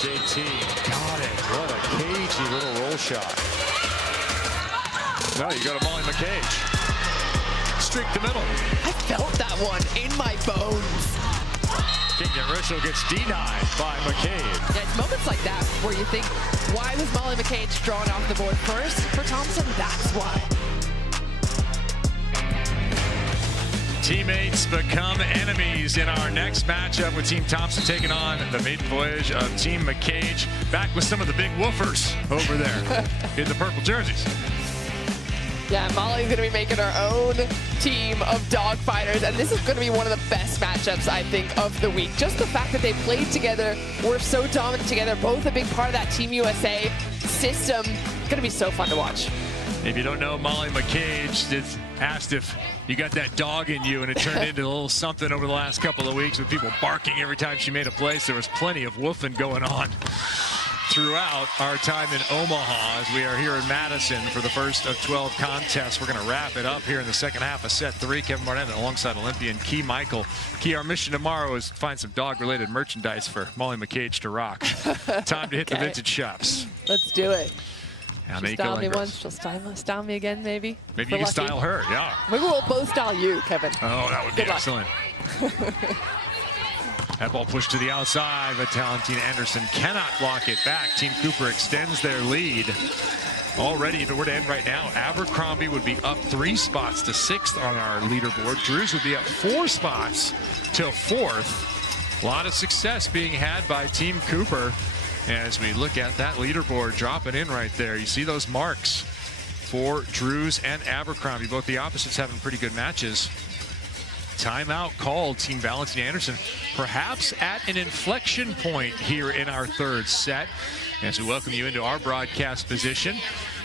JT got it. What a cagey little roll shot. No, you go to Molly McCage. Streak the middle. I felt that one in my bones. Kingdom Ritual gets denied by McCabe. Yeah, it's moments like that where you think, why was Molly McCage drawn off the board first? For Thompson, that's why. Teammates become enemies in our next matchup with Team Thompson taking on the maiden voyage of Team McCage. Back with some of the big woofers over there in the purple jerseys. Yeah, Molly's going to be making her own team of dogfighters, and this is going to be one of the best matchups, I think, of the week. Just the fact that they played together, were so dominant together, both a big part of that Team USA system. Going to be so fun to watch. If you don't know, Molly McCage asked if you got that dog in you, and it turned into a little something over the last couple of weeks with people barking every time she made a place. There was plenty of woofing going on throughout our time in Omaha as we are here in Madison for the first of 12 contests. We're going to wrap it up here in the second half of set 3. Kevin Barnett alongside Olympian Key Michael. Key, our mission tomorrow is to find some dog-related merchandise for Molly McCage to rock. Time to hit the vintage shops. Let's do it. She styled me once, she'll style me again, maybe. Maybe you can style her, yeah. Maybe we'll both style you, Kevin. Oh, that would be excellent. That ball pushed to the outside, but Valentin-Anderson cannot block it back. Team Cooper extends their lead. Already, if it were to end right now, Abercrombie would be up 3 spots to 6th on our leaderboard. Drews would be up 4 spots to 4th. A lot of success being had by Team Cooper. As we look at that leaderboard dropping in right there, you see those marks for Drews and Abercrombie. Both the opposites having pretty good matches. Timeout called. Team Valentin-Anderson perhaps at an inflection point here in our third set. As we welcome you into our broadcast position.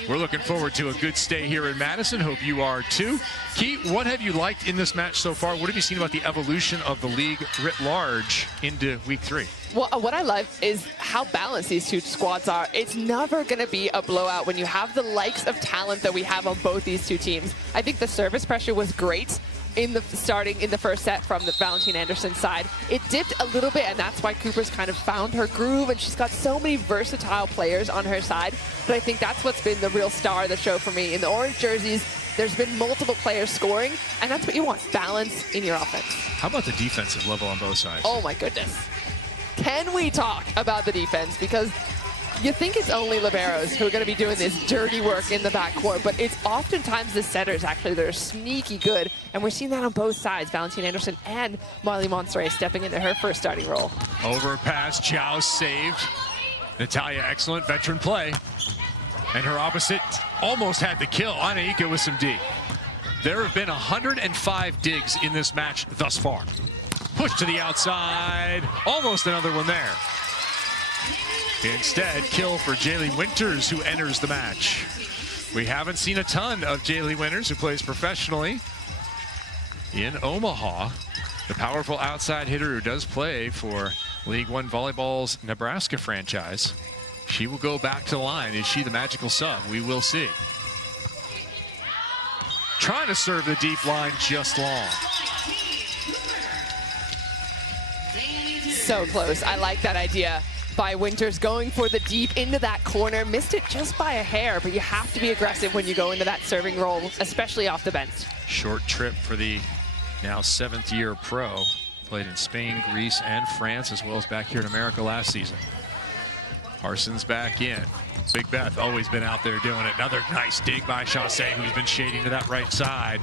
We're looking forward to a good stay here in Madison. Hope you are too. Key, what have you liked in this match so far? What have you seen about the evolution of the league writ large into week 3? Well, what I love is how balanced these two squads are. It's never going to be a blowout when you have the likes of talent that we have on both these two teams. I think the service pressure was great starting in the first set from the Valentin-Anderson side. It dipped a little bit, and that's why Cooper's kind of found her groove, and she's got so many versatile players on her side. But I think that's what's been the real star of the show for me. In the orange jerseys, there's been multiple players scoring, and that's what you want, balance in your offense. How about the defensive level on both sides? Oh my goodness. Can we talk about the defense? Because you think it's only liberos who are going to be doing this dirty work in the backcourt, but it's oftentimes the setters actually that are sneaky good, and we're seeing that on both sides. Valentin-Anderson and Marley Monserrat stepping into her first starting role. Overpass, Chow saved. Natalia, excellent veteran play. And her opposite almost had the kill. Anaika with some D. There have been 105 digs in this match thus far. Push to the outside, almost another one there. Instead, kill for Jaylee Winters, who enters the match. We haven't seen a ton of Jaylee Winters, who plays professionally in Omaha. The powerful outside hitter who does play for League One Volleyball's Nebraska franchise. She will go back to the line. Is she the magical sub? We will see. Trying to serve the deep line just long. So close. I like that idea by Winters going for the deep into that corner. Missed it just by a hair, but you have to be aggressive when you go into that serving role, especially off the bench. Short trip for the now 7th-year pro. Played in Spain, Greece, and France, as well as back here in America last season. Parsons back in. Big Beth always been out there doing it. Another nice dig by Chassé, who's been shading to that right side.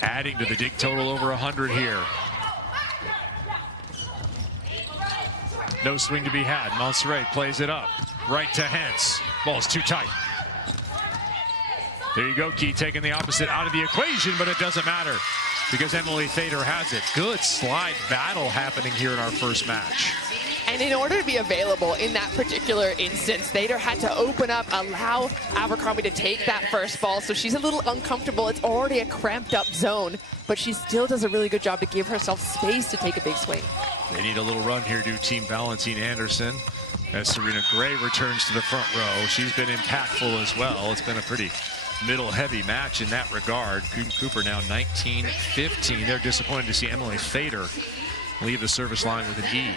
Adding to the dig total over 100 here. No swing to be had. Monserrat plays it up. Right to Hentz. Ball's too tight. There you go, Key, taking the opposite out of the equation, but it doesn't matter because Emily Thader has it. Good slide battle happening here in our first match. And in order to be available in that particular instance, Thader had to open up, allow Abercrombie to take that first ball. So she's a little uncomfortable. It's already a cramped up zone, but she still does a really good job to give herself space to take a big swing. They need a little run here, do Team Valentin-Anderson, as Serena Gray returns to the front row. She's been impactful as well. It's been a pretty middle-heavy match in that regard. Cooper now 19-15. They're disappointed to see Emily Thader leave the service line with an E.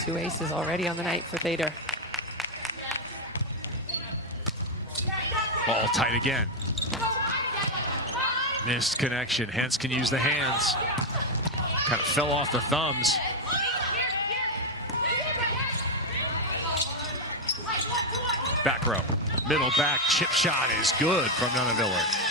Two aces already on the night for Thader. Ball tight again. Missed connection. Hentz can use the hands. Kind of fell off the thumbs. Back row. Middle back chip shot is good from Nunaviller.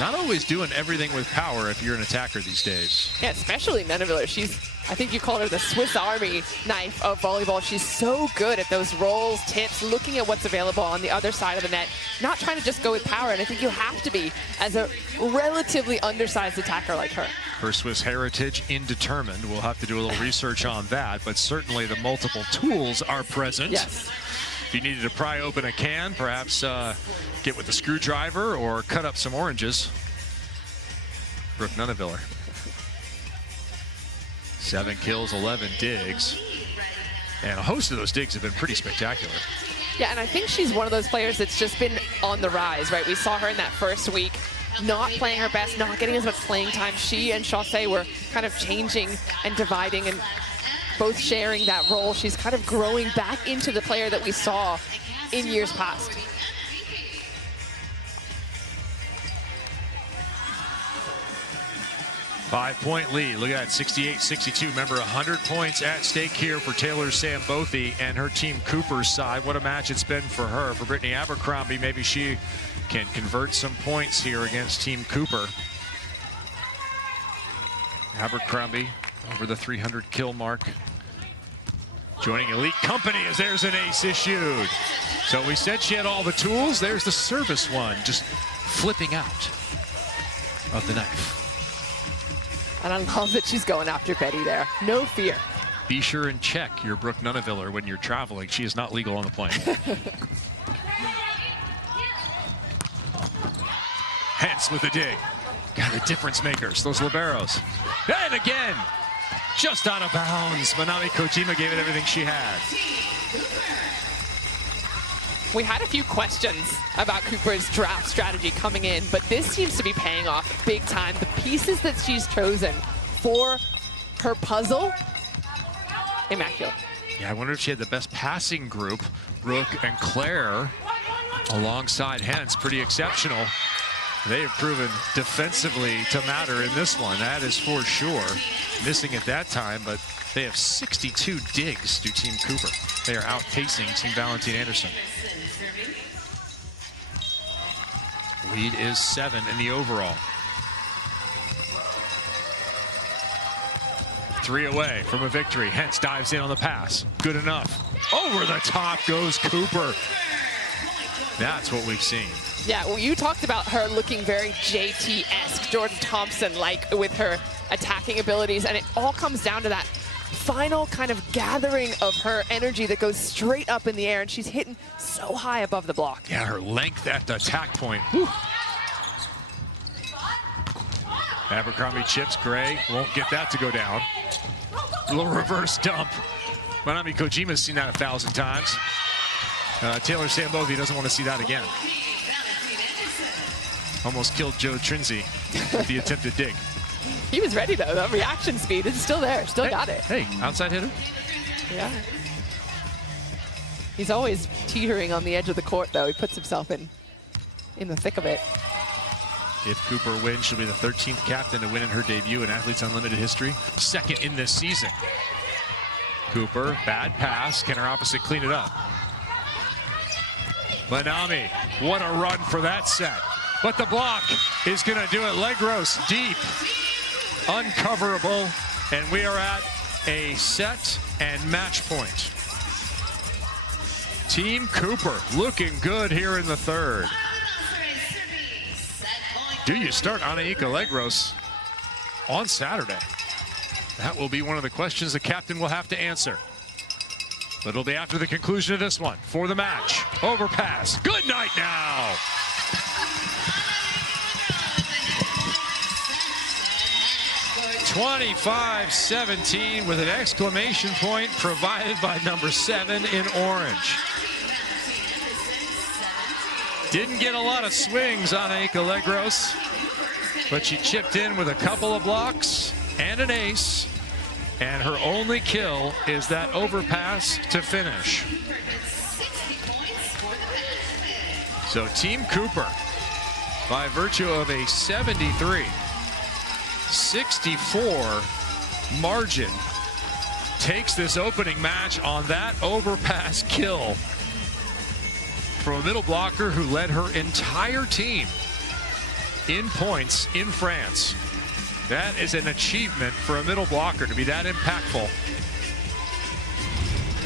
Not always doing everything with power if you're an attacker these days. Yeah, especially Nunaviller. She's I think you called her the Swiss Army knife of volleyball. She's so good at those rolls, tips, looking at what's available on the other side of the net, not trying to just go with power. And I think you have to be as a relatively undersized attacker like her. Her Swiss heritage indeterminate. We'll have to do a little research on that, but certainly the multiple tools are present. Yes. If you needed to pry open a can, perhaps get with a screwdriver or cut up some oranges. Brooke Nuneviller. 7 kills, 11 digs. And a host of those digs have been pretty spectacular. Yeah, and I think she's one of those players that's just been on the rise, right? We saw her in that first week, not playing her best, not getting as much playing time. She and Chaussee were kind of changing and dividing and both sharing that role. She's kind of growing back into the player that we saw in years past. Five-point lead. Look at that, 68-62. Remember, 100 points at stake here for Taylor Sambothy and her team Cooper's side. What a match it's been for her. For Brittany Abercrombie, maybe she can convert some points here against Team Cooper. Abercrombie over the 300 kill mark. Joining elite company as there's an ace issued. So we said she had all the tools. There's the service one, just flipping out of the knife. And I love that she's going after Betty there. No fear. Be sure and check your Brooke Nuneviller when you're traveling. She is not legal on the plane. Hence with the dig. God, the difference makers, those liberos. And again, just out of bounds. Manami Kojima gave it everything she had. We had a few questions about Cooper's draft strategy coming in, but this seems to be paying off big time. The pieces that she's chosen for her puzzle, immaculate. Yeah, I wonder if she had the best passing group. Brooke and Claire alongside Hens, pretty exceptional. They have proven defensively to matter in this one, that is for sure. Missing at that time, but they have 62 digs to Team Cooper. They are outpacing Team Valentin-Anderson. Lead is 7 in the overall. 3 away from a victory. Hens dives in on the pass. Good enough. Over the top goes Cooper. That's what we've seen. Yeah, well, you talked about her looking very JT-esque, Jordan Thompson-like with her attacking abilities, and it all comes down to that final kind of gathering of her energy that goes straight up in the air, and she's hitting so high above the block. Yeah, her length at the attack point. Whew. Abercrombie chips. Gray won't get that to go down. A little reverse dump. Manami Kojima's seen that 1,000 times. Taylor Sambothy doesn't want to see that again. Almost killed Joe Trinzi with the attempted dig. He was ready, though. The reaction speed is still there. Still got it. Hey, outside hitter. Yeah. He's always teetering on the edge of the court, though. He puts himself in the thick of it. If Cooper wins, she'll be the 13th captain to win in her debut in Athletes Unlimited history. Second in this season. Cooper, bad pass. Can her opposite clean it up? Manami, what a run for that set. But the block is going to do it. Legros deep. Uncoverable. And we are at a set and match point. Team Cooper looking good here in the third. Do you start Anaika Legros on Saturday? That will be one of the questions the captain will have to answer. But it'll be after the conclusion of this one for the match. Overpass. Good night now. (25-17) with an exclamation point provided by number 7 in orange. Didn't get a lot of swings on Anaika Legros, but she chipped in with a couple of blocks and an ace. And her only kill is that overpass to finish. So Team Cooper, by virtue of a 73-64 margin, takes this opening match on that overpass kill from a middle blocker who led her entire team in points in France. That is an achievement for a middle blocker to be that impactful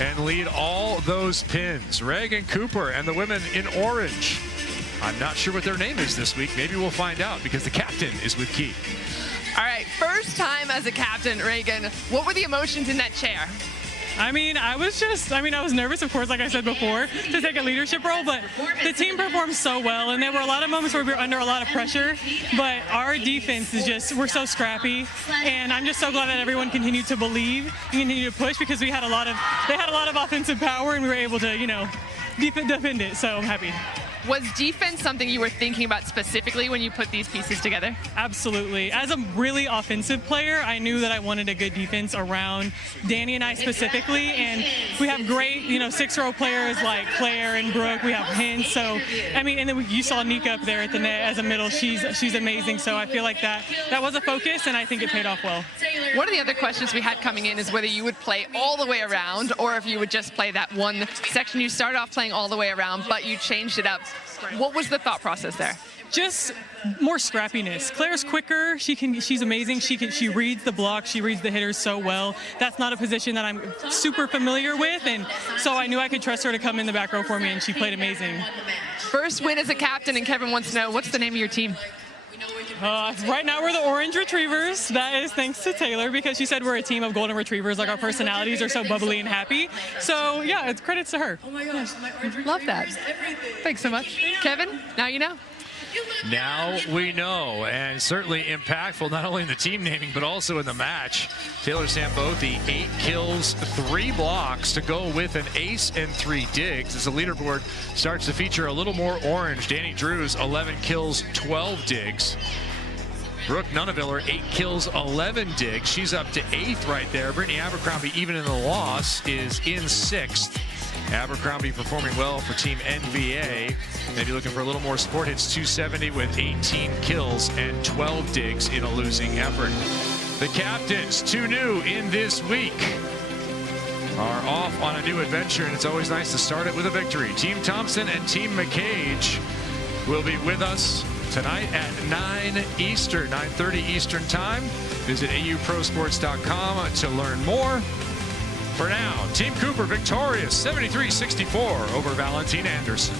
and lead all those pins. Reagan Cooper and the women in orange. I'm not sure what their name is this week. Maybe we'll find out because the captain is with Key. All right, first time as a captain, Reagan. What were the emotions in that chair? I was nervous, of course, like I said before, to take a leadership role, but the team performed so well, and there were a lot of moments where we were under a lot of pressure, but our defense is just, we're so scrappy, and I'm just so glad that everyone continued to believe and continue to push because they had a lot of offensive power, and we were able to, defend it, so I'm happy. Was defense something you were thinking about specifically when you put these pieces together? Absolutely. As a really offensive player, I knew that I wanted a good defense around Danny and I specifically, and we have great, 6-row players like Claire and Brooke. We have Hens, so, and then you saw Nika up there at the net as a middle. She's amazing, so I feel like that was a focus, and I think it paid off well. One of the other questions we had coming in is whether you would play all the way around or if you would just play that one section. You started off playing all the way around, but you changed it up. What was the thought process there? Just more scrappiness. Claire's quicker. She's amazing. She reads the block. She reads the hitters so well. That's not a position that I'm super familiar with, and so I knew I could trust her to come in the back row for me, and she played amazing. First win as a captain, and Kevin wants to know, what's the name of your team? Right now we're the Orange Retrievers. That is thanks to Taylor because she said we're a team of golden retrievers. Like our personalities are so bubbly and happy. So yeah, it's credits to her. Oh my gosh, love that. Thanks so much, Kevin. Now you know. Now we know, and certainly impactful not only in the team naming but also in the match. Taylor Sambothi, 8 kills, 3 blocks to go with an ace and 3 digs as the leaderboard starts to feature a little more orange. Danny Drews, 11 kills, 12 digs. Brooke Nuneviller, 8 kills, 11 digs. She's up to 8th right there. Brittany Abercrombie, even in the loss, is in 6th. Abercrombie performing well for Team NVA. Maybe looking for a little more support. Hits 270 with 18 kills and 12 digs in a losing effort. The captains, 2 new in this week, are off on a new adventure, and it's always nice to start it with a victory. Team Thompson and Team McCage will be with us tonight at 9 Eastern, 9:30 Eastern time. Visit auprosports.com to learn more. For now, Team Cooper victorious 73-64 over Valentin-Anderson.